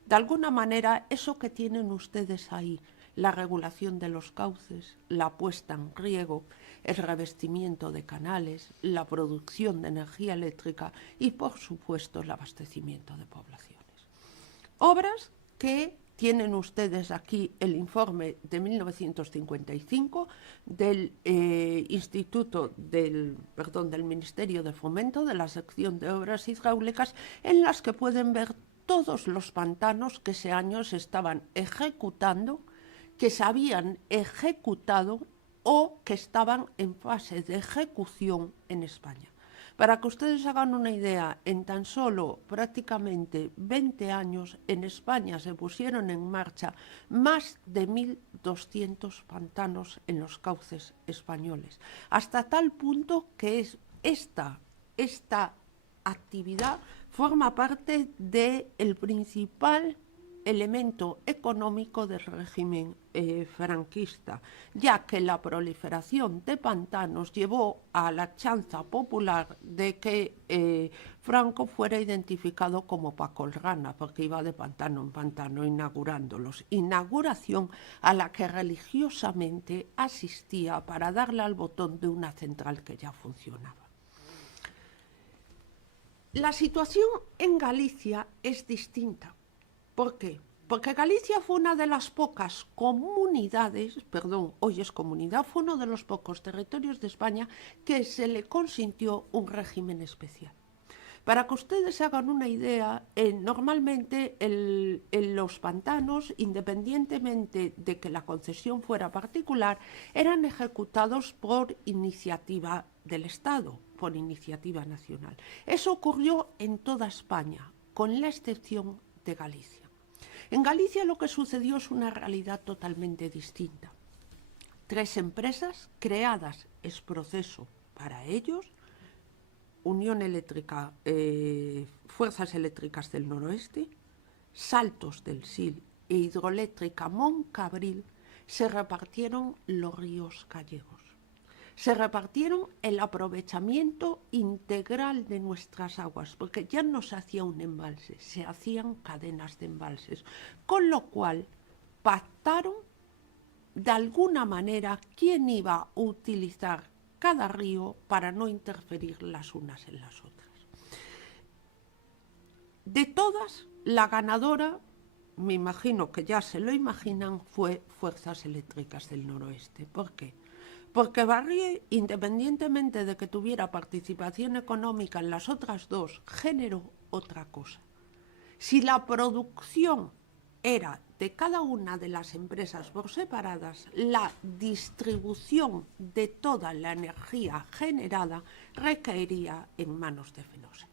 de alguna manera eso que tienen ustedes ahí, la regulación de los cauces, la puesta en riego, el revestimiento de canales, la producción de energía eléctrica y, por supuesto, el abastecimiento de poblaciones. Obras que tienen ustedes aquí el informe de 1955 del del Ministerio de Fomento, de la sección de obras hidráulicas, en las que pueden ver todos los pantanos que ese año se estaban ejecutando, que se habían ejecutado o que estaban en fase de ejecución en España. Para que ustedes hagan una idea, en tan solo prácticamente 20 años en España se pusieron en marcha más de 1.200 pantanos en los cauces españoles, hasta tal punto que esta actividad forma parte del principal elemento económico del régimen franquista, ya que la proliferación de pantanos llevó a la chanza popular de que Franco fuera identificado como Paco el Rana, porque iba de pantano en pantano inaugurándolos, inauguración a la que religiosamente asistía para darle al botón de una central que ya funcionaba. La situación en Galicia es distinta. ¿Por qué? Porque Galicia fue una de las pocas comunidades, hoy es comunidad, fue uno de los pocos territorios de España que se le consintió un régimen especial. Para que ustedes hagan una idea, normalmente en los pantanos, independientemente de que la concesión fuera particular, eran ejecutados por iniciativa del Estado, por iniciativa nacional. Eso ocurrió en toda España, con la excepción de Galicia. En Galicia lo que sucedió es una realidad totalmente distinta. 3 empresas creadas es proceso para ellos, Unión Eléctrica, Fuerzas Eléctricas del Noroeste, Saltos del Sil e Hidroeléctrica Moncabril, se repartieron los ríos gallegos. Se repartieron el aprovechamiento integral de nuestras aguas, porque ya no se hacía un embalse, se hacían cadenas de embalses, con lo cual pactaron de alguna manera quién iba a utilizar cada río para no interferir las unas en las otras. De todas, la ganadora, me imagino que ya se lo imaginan, fue Fuerzas Eléctricas del Noroeste. ¿Por qué? Porque Barrié, independientemente de que tuviera participación económica en las otras dos, generó otra cosa. Si la producción era de cada una de las empresas por separadas, la distribución de toda la energía generada recaería en manos de Fenosa.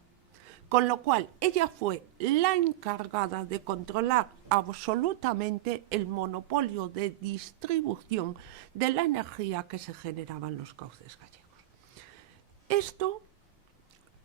Con lo cual, ella fue la encargada de controlar absolutamente el monopolio de distribución de la energía que se generaba en los cauces gallegos. Esto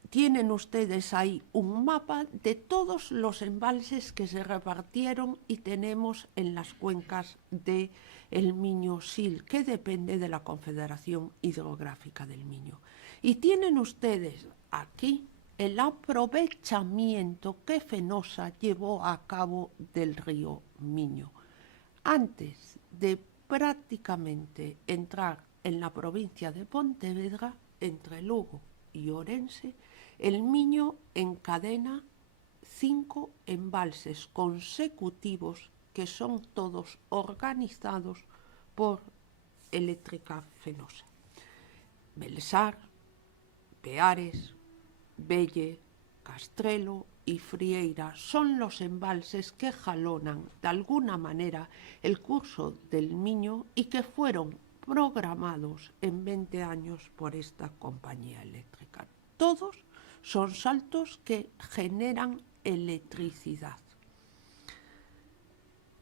tienen ustedes ahí un mapa de todos los embalses que se repartieron y tenemos en las cuencas del Miño-Sil, que depende de la Confederación Hidrográfica del Miño. Y tienen ustedes aquí el aprovechamiento que Fenosa llevó a cabo del río Miño. Antes de prácticamente entrar en la provincia de Pontevedra, entre Lugo y Orense, el Miño encadena 5 embalses consecutivos que son todos organizados por Eléctrica Fenosa. Belesar, Peares, Belle, Castrelo, y Frieira son los embalses que jalonan de alguna manera el curso del Miño y que fueron programados en 20 años por esta compañía eléctrica. Todos son saltos que generan electricidad.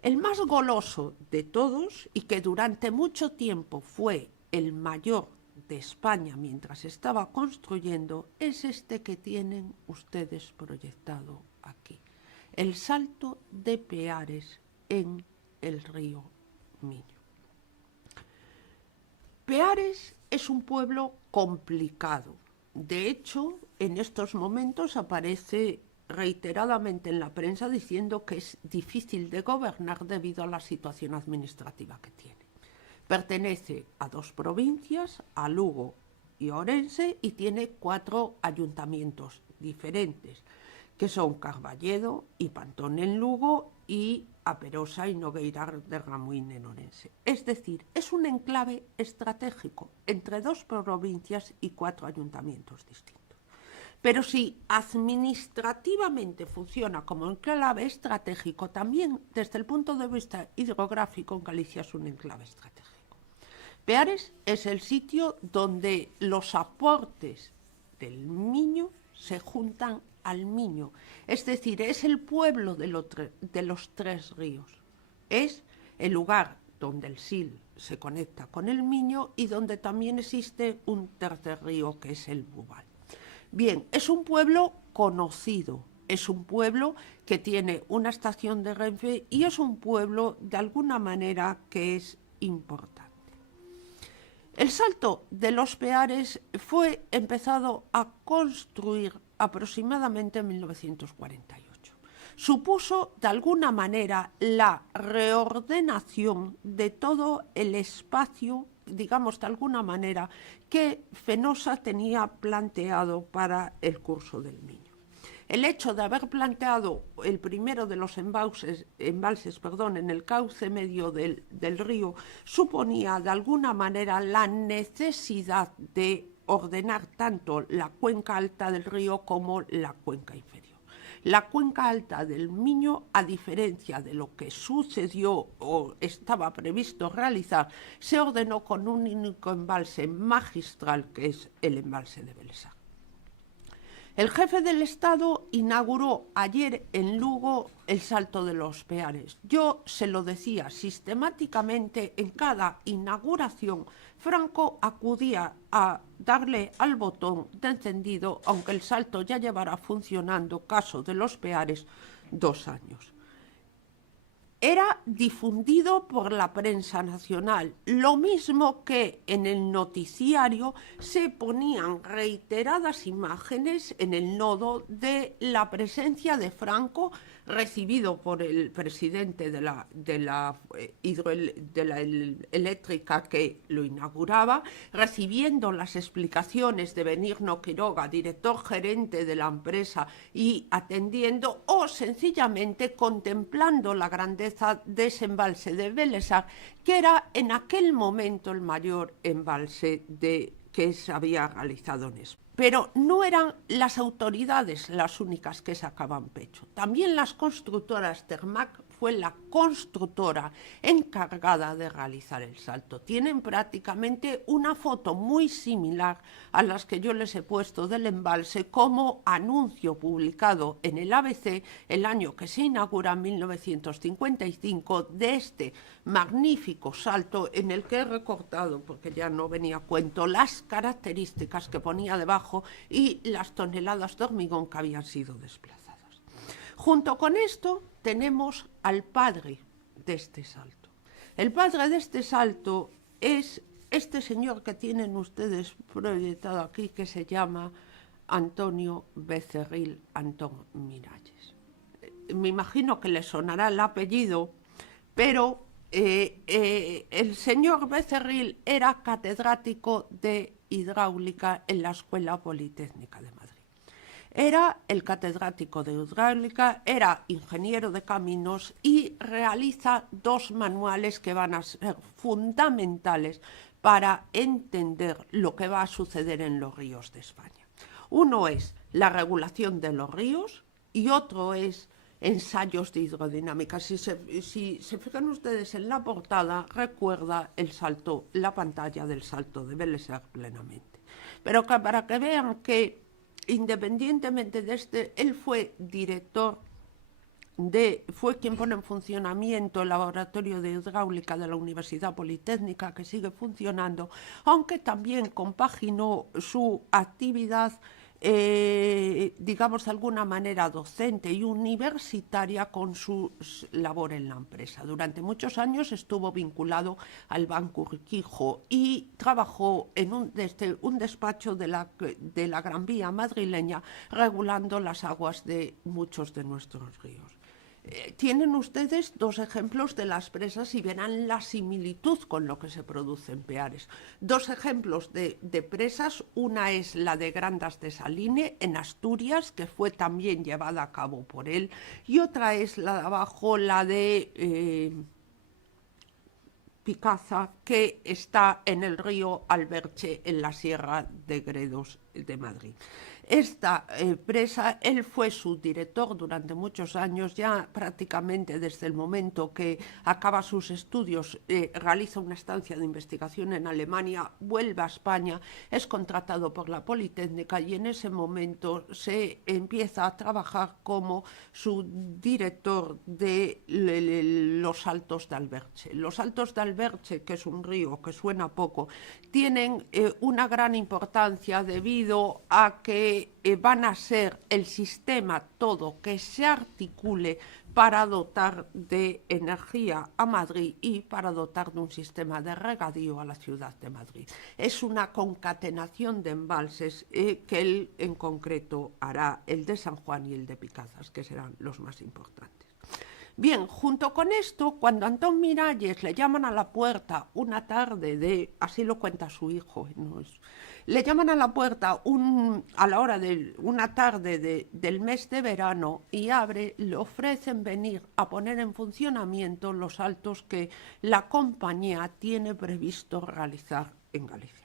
El más goloso de todos, y que durante mucho tiempo fue el mayor de España mientras estaba construyendo, es este que tienen ustedes proyectado aquí, el salto de Peares en el río Miño. Peares es un pueblo complicado. De hecho, en estos momentos aparece reiteradamente en la prensa diciendo que es difícil de gobernar debido a la situación administrativa que tiene. Pertenece a 2 provincias, a Lugo y Orense, y tiene 4 ayuntamientos diferentes, que son Carballedo y Pantón en Lugo y Aperosa y Nogueirar de Ramuín en Orense. Es decir, es un enclave estratégico entre 2 provincias y 4 ayuntamientos distintos. Pero si administrativamente funciona como enclave estratégico, también desde el punto de vista hidrográfico Galicia es un enclave estratégico. Peares es el sitio donde los aportes del Miño se juntan al Miño, es decir, es el pueblo de los 3 ríos. Es el lugar donde el Sil se conecta con el Miño y donde también existe un tercer río que es el Bubal. Bien, es un pueblo conocido, es un pueblo que tiene una estación de Renfe y es un pueblo de alguna manera que es importante. El salto de los Peares fue empezado a construir aproximadamente en 1948. Supuso de alguna manera la reordenación de todo el espacio, digamos de alguna manera, que Fenosa tenía planteado para el curso del Miño. El hecho de haber planteado el primero de los embalses en el cauce medio del río suponía de alguna manera la necesidad de ordenar tanto la cuenca alta del río como la cuenca inferior. La cuenca alta del Miño, a diferencia de lo que sucedió o estaba previsto realizar, se ordenó con un único embalse magistral, que es el embalse de Belesar. El jefe del Estado inauguró ayer en Lugo el salto de los Peares. Yo se lo decía sistemáticamente en cada inauguración. Franco acudía a darle al botón de encendido, aunque el salto ya llevará funcionando, caso de los Peares, 2 años. Era difundido por la prensa nacional, lo mismo que en el noticiario se ponían reiteradas imágenes en el nodo de la presencia de Franco, recibido por el presidente de la eléctrica que lo inauguraba, recibiendo las explicaciones de Benigno Quiroga, director gerente de la empresa, y atendiendo o sencillamente contemplando la grandeza de ese embalse de Belesar, que era en aquel momento el mayor embalse que se había realizado en España. Pero no eran las autoridades las únicas que sacaban pecho. También las constructoras. Termac fue la constructora encargada de realizar el salto. Tienen prácticamente una foto muy similar a las que yo les he puesto del embalse como anuncio publicado en el ABC el año que se inaugura, en 1955, de este magnífico salto, en el que he recortado, porque ya no venía a cuento, las características que ponía debajo y las toneladas de hormigón que habían sido desplazadas. Junto con esto tenemos al padre de este salto. El padre de este salto es este señor que tienen ustedes proyectado aquí, que se llama Antonio Becerril Antón Miralles. Me imagino que le sonará el apellido, pero el señor Becerril era catedrático de hidráulica en la Escuela Politécnica de Madrid. Era el catedrático de hidráulica, era ingeniero de caminos y realiza 2 manuales que van a ser fundamentales para entender lo que va a suceder en los ríos de España. Uno es la regulación de los ríos y otro es ensayos de hidrodinámica. Si se fijan ustedes en la portada, recuerda la pantalla del salto de Bellesar plenamente. Pero para que vean que, independientemente de él fue director fue quien pone en funcionamiento el laboratorio de hidráulica de la Universidad Politécnica, que sigue funcionando, aunque también compaginó su actividad, digamos de alguna manera docente y universitaria, con su labor en la empresa. Durante muchos años estuvo vinculado al Banco Urquijo y trabajó desde un despacho de la Gran Vía madrileña, regulando las aguas de muchos de nuestros ríos. Tienen ustedes dos ejemplos de las presas y verán la similitud con lo que se produce en Peares. Dos ejemplos de presas, una es la de Grandas de Saline, en Asturias, que fue también llevada a cabo por él, y otra es la de abajo, la de Picaza, que está en el río Alberche, en la Sierra de Gredos de Madrid. Esta presa, él fue su director durante muchos años, ya prácticamente desde el momento que acaba sus estudios, realiza una estancia de investigación en Alemania, vuelve a España, es contratado por la Politécnica y en ese momento se empieza a trabajar como su director de los Altos de Alberche. Los Altos de Alberche, que es un río que suena poco, tienen una gran importancia debido a que van a ser el sistema todo que se articule para dotar de energía a Madrid y para dotar de un sistema de regadío a la ciudad de Madrid. Es una concatenación de embalses que él en concreto hará, el de San Juan y el de Picazas, que serán los más importantes. Bien, junto con esto, cuando Antón Miralles le llaman a la puerta una tarde así lo cuenta su hijo, no es, le llaman a la puerta a la hora de una tarde del mes de verano y le ofrecen venir a poner en funcionamiento los saltos que la compañía tiene previsto realizar en Galicia.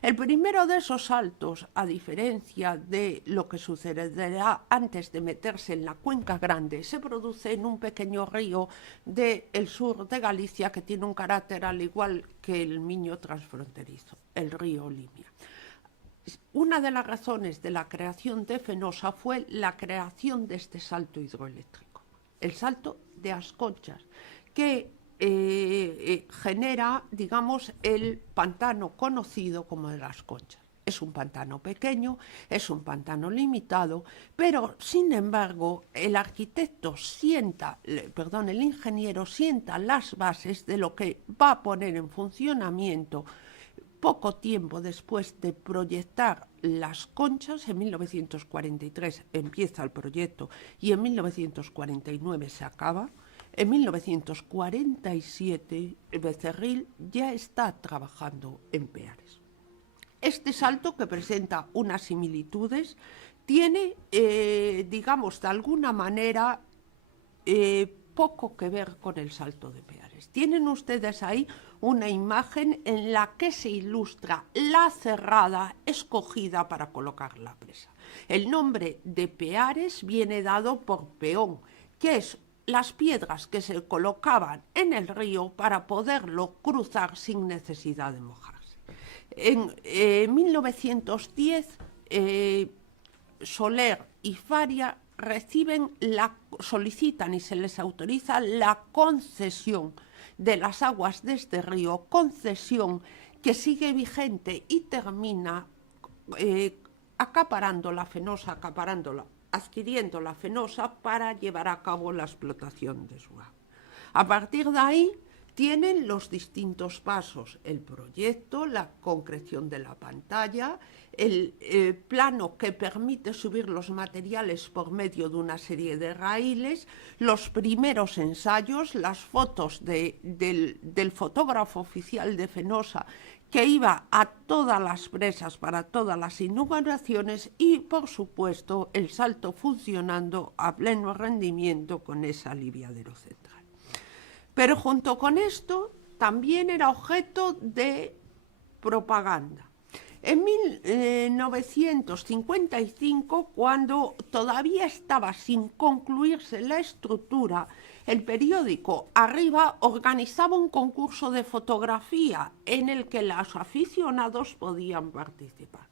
El primero de esos saltos, a diferencia de lo que sucederá antes de meterse en la Cuenca Grande, se produce en un pequeño río del sur de Galicia que tiene un carácter al igual que el Miño transfronterizo, el río Limia. Una de las razones de la creación de Fenosa fue la creación de este salto hidroeléctrico, el salto de As Conchas, que genera, digamos, el pantano conocido como de Las Conchas. Es un pantano pequeño, es un pantano limitado, pero sin embargo el ingeniero sienta las bases de lo que va a poner en funcionamiento poco tiempo después de proyectar Las Conchas. En 1943 empieza el proyecto y en 1949 se acaba. En 1947 Becerril ya está trabajando en Peares. Este salto, que presenta unas similitudes, tiene, digamos, de alguna manera poco que ver con el salto de Peares. Tienen ustedes ahí una imagen en la que se ilustra la cerrada escogida para colocar la presa. El nombre de Peares viene dado por peón, que es las piedras que se colocaban en el río para poderlo cruzar sin necesidad de mojarse. En 1910, Soler y Faria solicitan y se les autoriza la concesión de las aguas de este río, concesión que sigue vigente y termina adquiriendo la Fenosa para llevar a cabo la explotación de su agua. A partir de ahí tienen los distintos pasos: el proyecto, la concreción de la pantalla, el plano que permite subir los materiales por medio de una serie de raíles, los primeros ensayos, las fotos del fotógrafo oficial de Fenosa, que iba a todas las presas para todas las inauguraciones, y por supuesto el salto funcionando a pleno rendimiento con ese aliviadero central. Pero junto con esto también era objeto de propaganda. En 1955, cuando todavía estaba sin concluirse la estructura, el periódico Arriba organizaba un concurso de fotografía en el que los aficionados podían participar.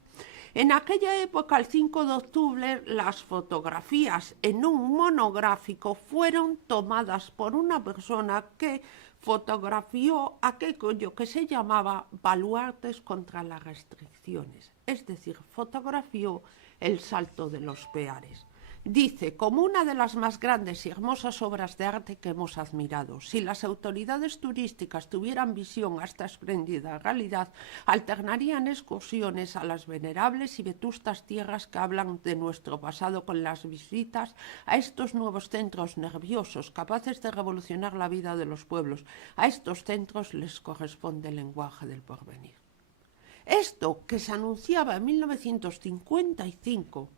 En aquella época, el 5 de octubre, las fotografías en un monográfico fueron tomadas por una persona que fotografió aquello que se llamaba baluartes contra las restricciones, es decir, fotografió el Salto de los Peares. Dice, como una de las más grandes y hermosas obras de arte que hemos admirado, si las autoridades turísticas tuvieran visión a esta espléndida realidad, alternarían excursiones a las venerables y vetustas tierras que hablan de nuestro pasado con las visitas a estos nuevos centros nerviosos capaces de revolucionar la vida de los pueblos. A estos centros les corresponde el lenguaje del porvenir. Esto que se anunciaba en 1955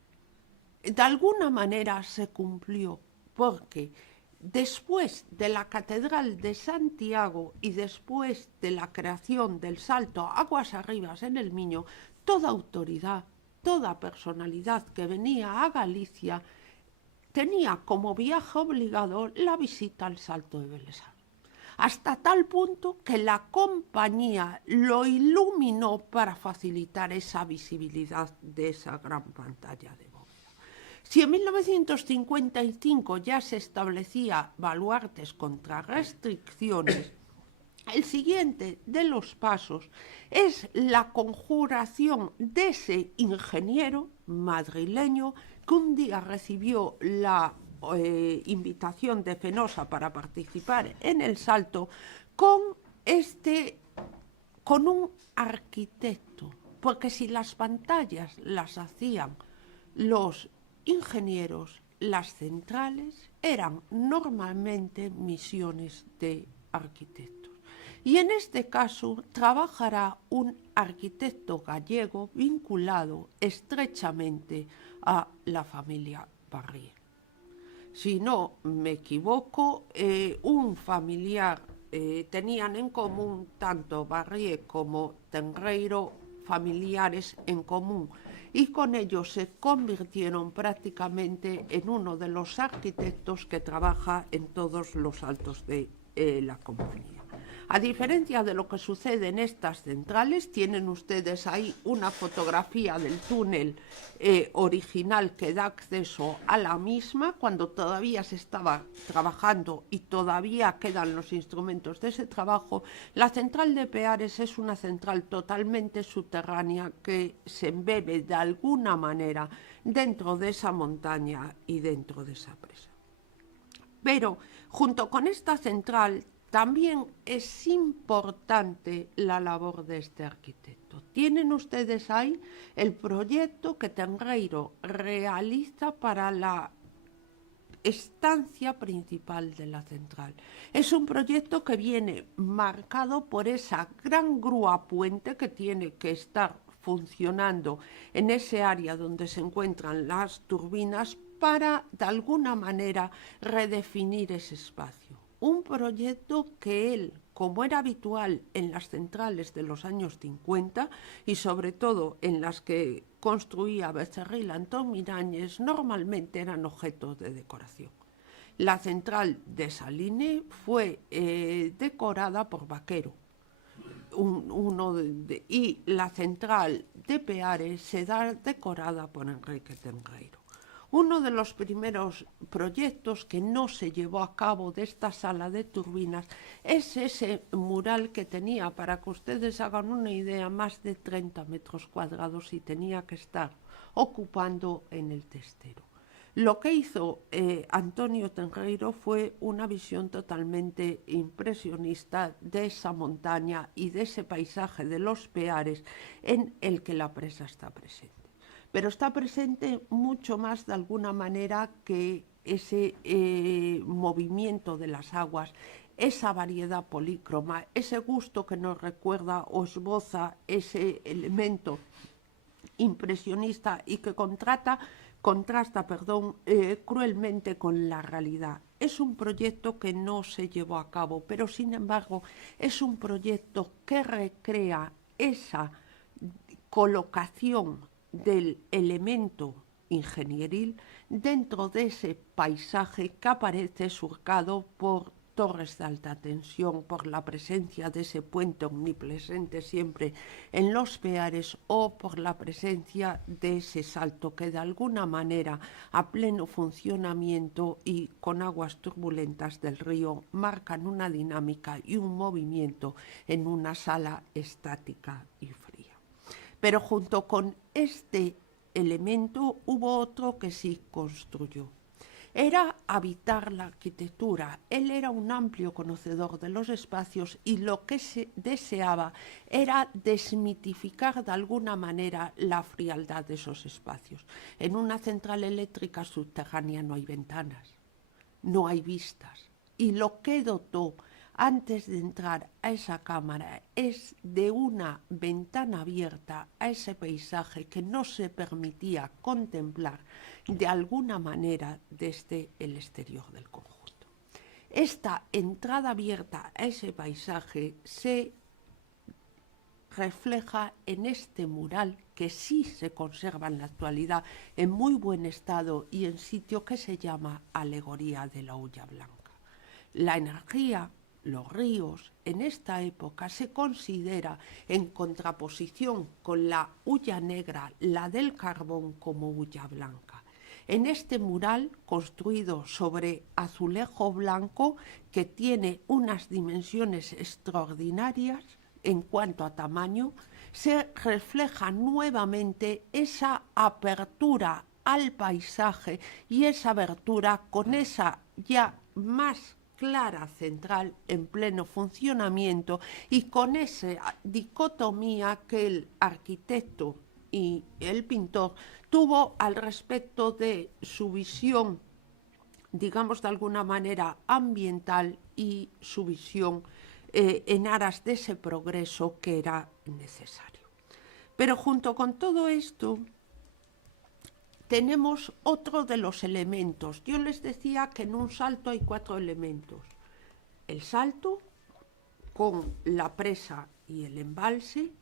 de alguna manera se cumplió, porque después de la Catedral de Santiago y después de la creación del Salto aguas arriba en el Miño, toda autoridad, toda personalidad que venía a Galicia tenía como viaje obligado la visita al Salto de Belesar. Hasta tal punto que la compañía lo iluminó para facilitar esa visibilidad de esa gran pantalla de bóveda. Si en 1955 ya se establecía baluartes contra restricciones, el siguiente de los pasos es la conjuración de ese ingeniero madrileño que un día recibió la invitación de Fenosa para participar en el Salto con un arquitecto, porque si las pantallas las hacían los ingenieros, las centrales eran normalmente misiones de arquitectos. Y en este caso trabajará un arquitecto gallego vinculado estrechamente a la familia Barrié. Si no me equivoco, un familiar tenían en común tanto Barrié como Tenreiro, familiares en común, y con ello se convirtieron prácticamente en uno de los arquitectos que trabaja en todos los saltos de la compañía. A diferencia de lo que sucede en estas centrales, tienen ustedes ahí una fotografía del túnel original que da acceso a la misma, cuando todavía se estaba trabajando y todavía quedan los instrumentos de ese trabajo. La central de Peares es una central totalmente subterránea que se embebe de alguna manera dentro de esa montaña y dentro de esa presa. Pero junto con esta central también es importante la labor de este arquitecto. Tienen ustedes ahí el proyecto que Tenreiro realiza para la estancia principal de la central. Es un proyecto que viene marcado por esa gran grúa puente que tiene que estar funcionando en ese área donde se encuentran las turbinas para, de alguna manera, redefinir ese espacio. Un proyecto que él, como era habitual en las centrales de los años 50 y sobre todo en las que construía Becerril Antón Miráñez, normalmente eran objetos de decoración. La central de Saliné fue decorada por Vaquero, y la central de Peares se da decorada por Enrique Tenreiro. Uno de los primeros proyectos que no se llevó a cabo de esta sala de turbinas es ese mural que tenía, para que ustedes hagan una idea, más de 30 metros cuadrados y tenía que estar ocupando en el testero. Lo que hizo Antonio Tenreiro fue una visión totalmente impresionista de esa montaña y de ese paisaje de los Peares en el que la presa está presente. Pero está presente mucho más de alguna manera que ese movimiento de las aguas, esa variedad polícroma, ese gusto que nos recuerda o esboza ese elemento impresionista y que contrasta cruelmente con la realidad. Es un proyecto que no se llevó a cabo, pero sin embargo es un proyecto que recrea esa colocación del elemento ingenieril dentro de ese paisaje que aparece surcado por torres de alta tensión, por la presencia de ese puente omnipresente siempre en los peares o por la presencia de ese salto que de alguna manera a pleno funcionamiento y con aguas turbulentas del río marcan una dinámica y un movimiento en una sala estática y fría. Pero junto con este elemento hubo otro que sí construyó. Era habitar la arquitectura. Él era un amplio conocedor de los espacios y lo que se deseaba era desmitificar de alguna manera la frialdad de esos espacios. En una central eléctrica subterránea no hay ventanas, no hay vistas. Y lo que dotó antes de entrar a esa cámara es de una ventana abierta a ese paisaje que no se permitía contemplar de alguna manera desde el exterior del conjunto. Esta entrada abierta a ese paisaje se refleja en este mural que sí se conserva en la actualidad en muy buen estado y en sitio que se llama Alegoría de la Hulla Blanca. La energía, los ríos, en esta época se considera en contraposición con la hulla negra, la del carbón como hulla blanca. En este mural, construido sobre azulejo blanco, que tiene unas dimensiones extraordinarias en cuanto a tamaño, se refleja nuevamente esa apertura al paisaje y esa abertura con esa ya más clara central en pleno funcionamiento y con esa dicotomía que el arquitecto y el pintor tuvo al respecto de su visión, digamos de alguna manera ambiental y su visión en aras de ese progreso que era necesario. Pero junto con todo esto tenemos otro de los elementos. Yo les decía que en un salto hay 4 elementos. El salto con la presa y el embalse,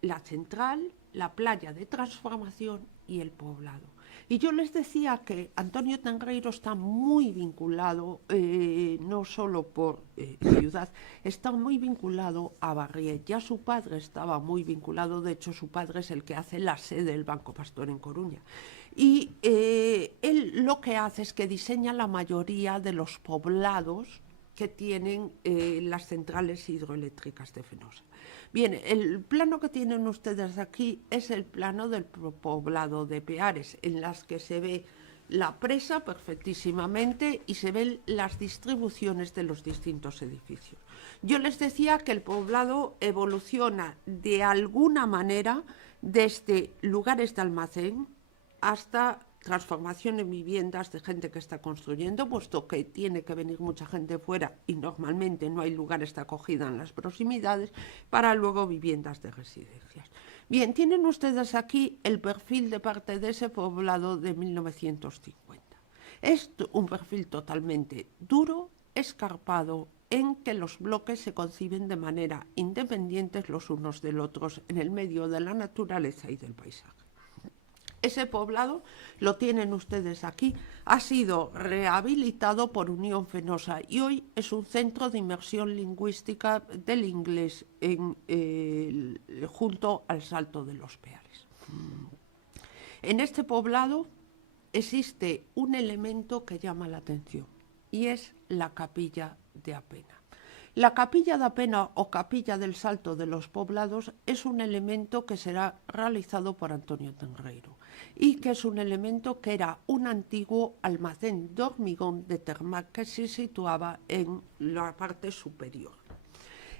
la central, la playa de transformación y el poblado. Y yo les decía que Antonio Tenreiro está muy vinculado, no solo por ciudad, está muy vinculado a Barriet. Ya su padre estaba muy vinculado, de hecho su padre es el que hace la sede del Banco Pastor en Coruña. Y él lo que hace es que diseña la mayoría de los poblados que tienen las centrales hidroeléctricas de Fenosa. Bien, el plano que tienen ustedes aquí es el plano del poblado de Peares, en las que se ve la presa perfectísimamente y se ven las distribuciones de los distintos edificios. Yo les decía que el poblado evoluciona de alguna manera desde lugares de almacén hasta transformación en viviendas de gente que está construyendo, puesto que tiene que venir mucha gente fuera y normalmente no hay lugares de acogida en las proximidades, para luego viviendas de residencias. Bien, tienen ustedes aquí el perfil de parte de ese poblado de 1950. Es un perfil totalmente duro, escarpado, en que los bloques se conciben de manera independiente los unos del otro en el medio de la naturaleza y del paisaje. Ese poblado, lo tienen ustedes aquí, ha sido rehabilitado por Unión Fenosa y hoy es un centro de inmersión lingüística del inglés junto al Salto de los Peares. En este poblado existe un elemento que llama la atención y es la capilla de Apena. La capilla de Apena o capilla del Salto de los Poblados es un elemento que será realizado por Antonio Tenreiro y que es un elemento que era un antiguo almacén de hormigón de Termac que se situaba en la parte superior.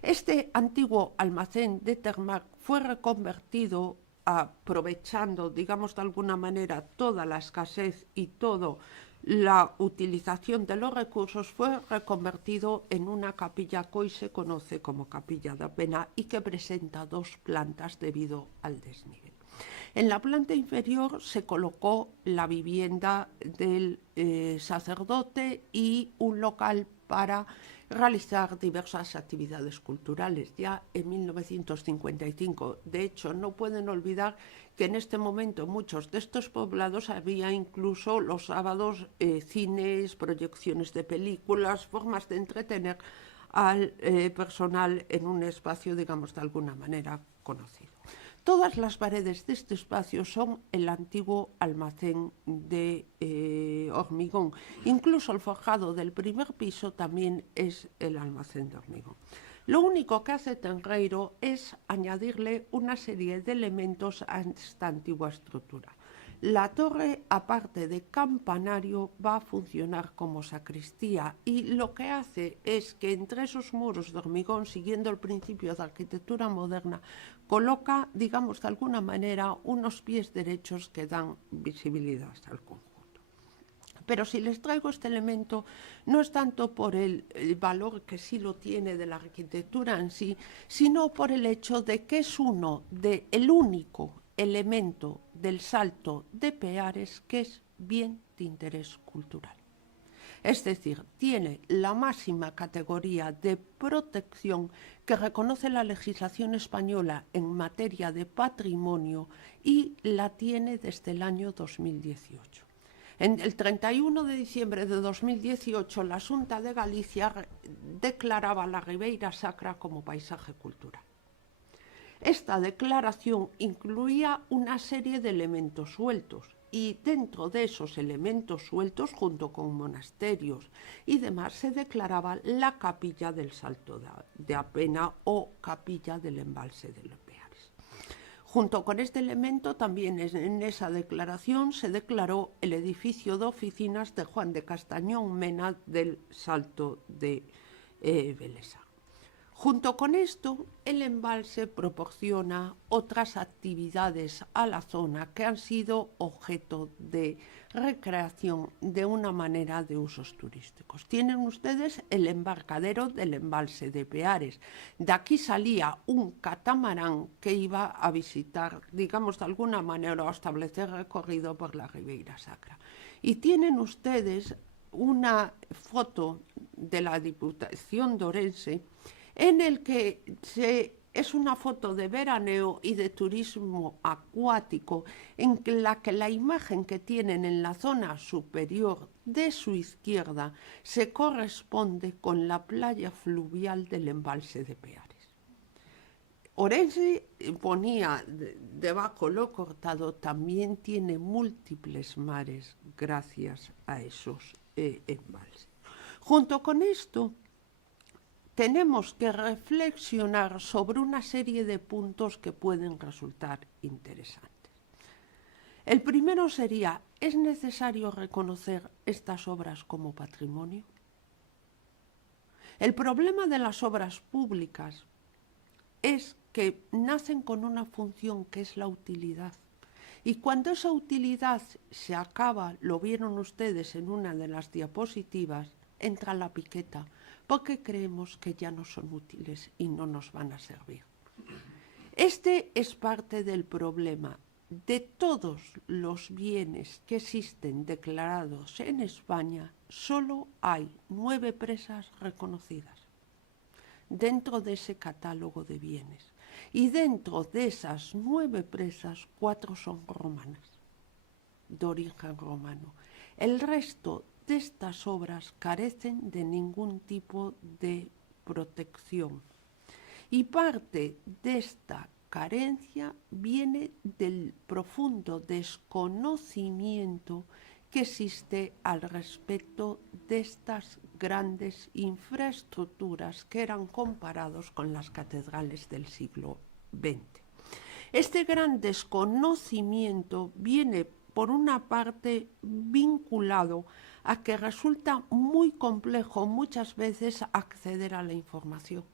Este antiguo almacén de Termac fue reconvertido aprovechando, digamos de alguna manera, toda la escasez y toda la utilización de los recursos, fue reconvertido en una capilla que hoy se conoce como Capilla de Apena y que presenta 2 plantas debido al desnivel. En la planta inferior se colocó la vivienda del sacerdote y un local para realizar diversas actividades culturales, ya en 1955. De hecho, no pueden olvidar que en este momento en muchos de estos poblados había incluso los sábados cines, proyecciones de películas, formas de entretener al personal en un espacio, digamos, de alguna manera conocido. Todas las paredes de este espacio son el antiguo almacén de hormigón. Incluso el forjado del primer piso también es el almacén de hormigón. Lo único que hace Tenreiro es añadirle una serie de elementos a esta antigua estructura. La torre, aparte de campanario, va a funcionar como sacristía y lo que hace es que entre esos muros de hormigón, siguiendo el principio de arquitectura moderna, coloca, digamos de alguna manera, unos pies derechos que dan visibilidad al conjunto. Pero si les traigo este elemento, no es tanto por el valor que sí lo tiene de la arquitectura en sí, sino por el hecho de que es el único elemento del Salto de Peares que es bien de interés cultural. Es decir, tiene la máxima categoría de protección que reconoce la legislación española en materia de patrimonio y la tiene desde el año 2018. El 31 de diciembre de 2018, la Xunta de Galicia declaraba la Ribeira Sacra como paisaje cultural. Esta declaración incluía una serie de elementos sueltos y dentro de esos elementos sueltos, junto con monasterios y demás, se declaraba la capilla del Salto de Apena o capilla del embalse de los Peares. Junto con este elemento, también en esa declaración se declaró el edificio de oficinas de Juan de Castañón Mena del Salto de Belesa. Junto con esto, el embalse proporciona otras actividades a la zona que han sido objeto de recreación de una manera de usos turísticos. Tienen ustedes el embarcadero del embalse de Peares. De aquí salía un catamarán que iba a visitar, digamos de alguna manera, o a establecer recorrido por la Ribeira Sacra. Y tienen ustedes una foto de la Diputación de Ourense en el que es una foto de veraneo y de turismo acuático, en la que la imagen que tienen en la zona superior de su izquierda se corresponde con la playa fluvial del embalse de Peares. Ourense ponía debajo lo cortado, también tiene múltiples mares gracias a esos embalses. Junto con esto, tenemos que reflexionar sobre una serie de puntos que pueden resultar interesantes. El primero sería, ¿es necesario reconocer estas obras como patrimonio? El problema de las obras públicas es que nacen con una función que es la utilidad. Y cuando esa utilidad se acaba, lo vieron ustedes en una de las diapositivas, entra la piqueta, porque creemos que ya no son útiles y no nos van a servir. Este es parte del problema. De todos los bienes que existen declarados en España, solo hay 9 presas reconocidas dentro de ese catálogo de bienes. Y dentro de esas 9 presas, 4 son romanas, de origen romano. El resto de estas obras carecen de ningún tipo de protección. Y parte de esta carencia viene del profundo desconocimiento que existe al respecto de estas grandes infraestructuras que eran comparados con las catedrales del siglo XX. Este gran desconocimiento viene, por una parte, vinculado a que resulta muy complejo muchas veces acceder a la información,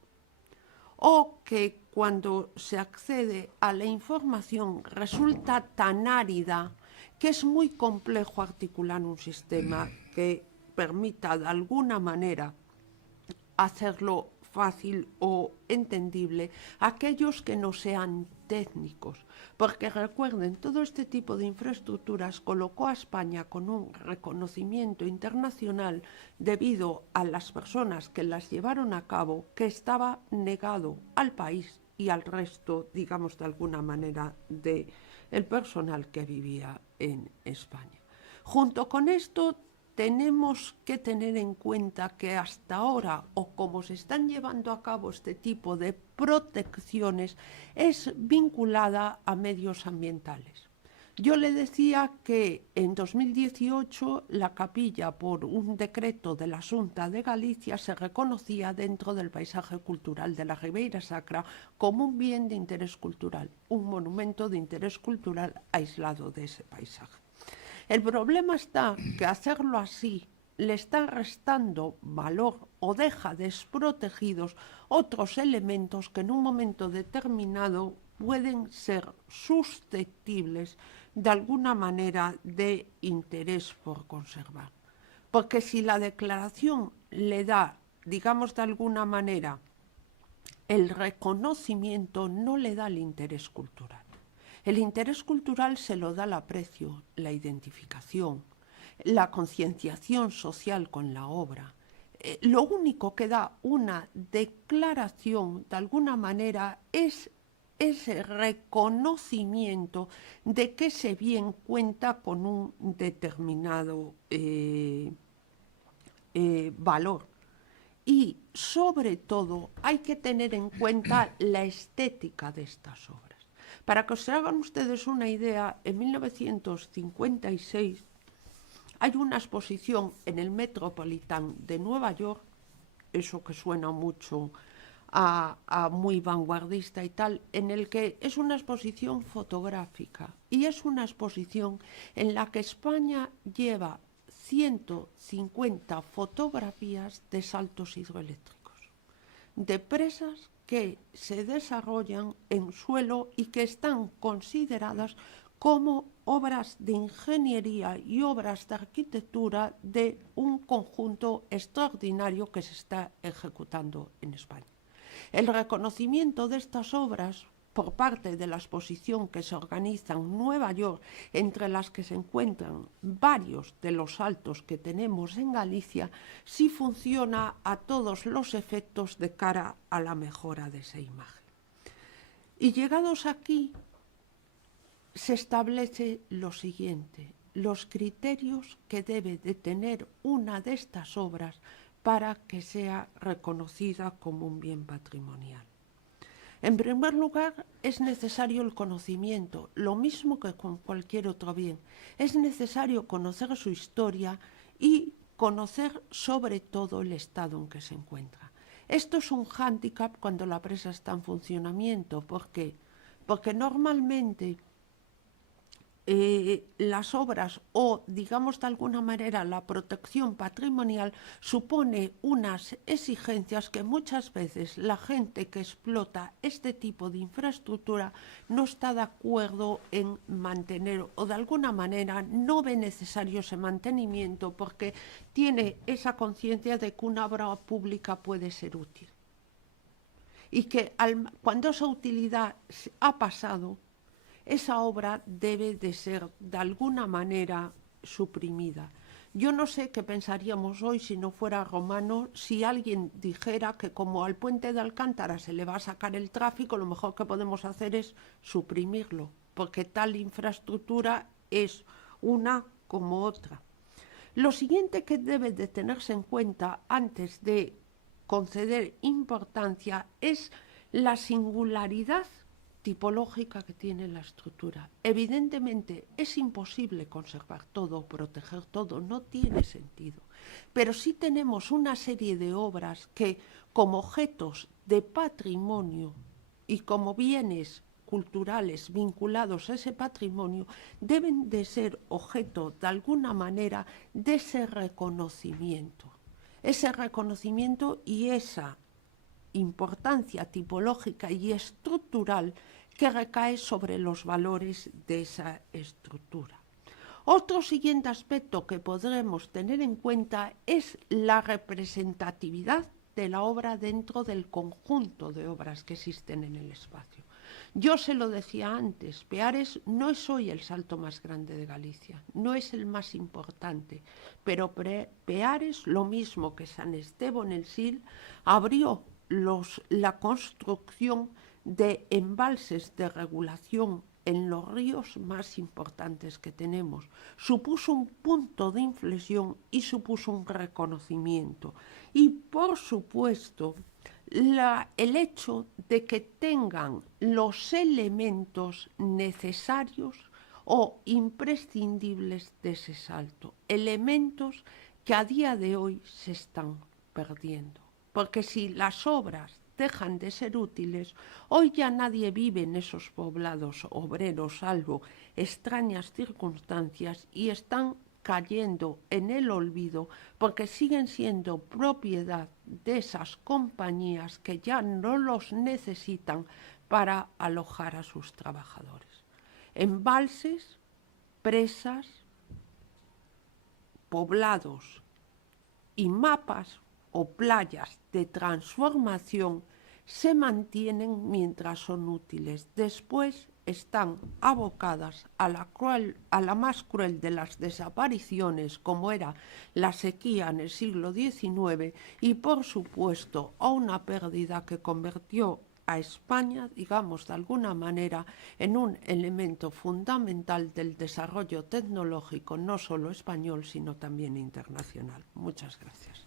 o que cuando se accede a la información resulta tan árida que es muy complejo articular un sistema que permita de alguna manera hacerlo fácil o entendible a aquellos que no sean técnicos. Porque recuerden, todo este tipo de infraestructuras colocó a España con un reconocimiento internacional debido a las personas que las llevaron a cabo, que estaba negado al país y al resto, digamos de alguna manera, del personal que vivía en España. Junto con esto, tenemos que tener en cuenta que hasta ahora, o como se están llevando a cabo este tipo de protecciones, es vinculada a medios ambientales. Yo le decía que en 2018 la capilla, por un decreto de la Xunta de Galicia, se reconocía dentro del paisaje cultural de la Ribeira Sacra como un bien de interés cultural, un monumento de interés cultural aislado de ese paisaje. El problema está que hacerlo así le está restando valor o deja desprotegidos otros elementos que en un momento determinado pueden ser susceptibles de alguna manera de interés por conservar. Porque si la declaración le da, digamos de alguna manera, el reconocimiento, no le da el interés cultural. El interés cultural se lo da el aprecio, la identificación, la concienciación social con la obra. Lo único que da una declaración, de alguna manera, es ese reconocimiento de que ese bien cuenta con un determinado valor. Y, sobre todo, hay que tener en cuenta la estética de estas obras. Para que os hagan ustedes una idea, en 1956 hay una exposición en el Metropolitan de Nueva York, eso que suena mucho a muy vanguardista y tal, en el que es una exposición fotográfica y es una exposición en la que España lleva 150 fotografías de saltos hidroeléctricos, de presas que se desarrollan en suelo y que están consideradas como obras de ingeniería y obras de arquitectura de un conjunto extraordinario que se está ejecutando en España. El reconocimiento de estas obras por parte de la exposición que se organiza en Nueva York, entre las que se encuentran varios de los saltos que tenemos en Galicia, sí funciona a todos los efectos de cara a la mejora de esa imagen. Y llegados aquí, se establece lo siguiente: los criterios que debe de tener una de estas obras para que sea reconocida como un bien patrimonial. En primer lugar, es necesario el conocimiento, lo mismo que con cualquier otro bien. Es necesario conocer su historia y conocer sobre todo el estado en que se encuentra. Esto es un hándicap cuando la presa está en funcionamiento. ¿Por qué? Porque normalmente las obras o, digamos de alguna manera, la protección patrimonial supone unas exigencias que muchas veces la gente que explota este tipo de infraestructura no está de acuerdo en mantener, o de alguna manera no ve necesario ese mantenimiento porque tiene esa conciencia de que una obra pública puede ser útil y que cuando esa utilidad ha pasado, esa obra debe de ser de alguna manera suprimida. Yo no sé qué pensaríamos hoy si no fuera romano, si alguien dijera que como al puente de Alcántara se le va a sacar el tráfico, lo mejor que podemos hacer es suprimirlo, porque tal infraestructura es una como otra. Lo siguiente que debe de tenerse en cuenta antes de conceder importancia es la singularidad tipológica que tiene la estructura. Evidentemente es imposible conservar todo, proteger todo, no tiene sentido. Pero sí tenemos una serie de obras que, como objetos de patrimonio y como bienes culturales vinculados a ese patrimonio, deben de ser objeto de alguna manera de ese reconocimiento. Ese reconocimiento y esa importancia tipológica y estructural que recae sobre los valores de esa estructura. Otro siguiente aspecto que podremos tener en cuenta es la representatividad de la obra dentro del conjunto de obras que existen en el espacio. Yo se lo decía antes, Peares no es hoy el salto más grande de Galicia, no es el más importante, pero Peares, lo mismo que San Esteban el Sil, abrió la construcción de embalses de regulación en los ríos más importantes que tenemos. Supuso un punto de inflexión y supuso un reconocimiento. Y, por supuesto, el hecho de que tengan los elementos necesarios o imprescindibles de ese salto, elementos que a día de hoy se están perdiendo. Porque si las obras dejan de ser útiles, hoy ya nadie vive en esos poblados obreros, salvo extrañas circunstancias, y están cayendo en el olvido porque siguen siendo propiedad de esas compañías que ya no los necesitan para alojar a sus trabajadores. Embalses, presas, poblados y mapas o playas de transformación se mantienen mientras son útiles. Después están abocadas a la más cruel de las desapariciones, como era la sequía en el siglo XIX, y por supuesto a una pérdida que convirtió a España, digamos de alguna manera, en un elemento fundamental del desarrollo tecnológico, no solo español, sino también internacional. Muchas gracias.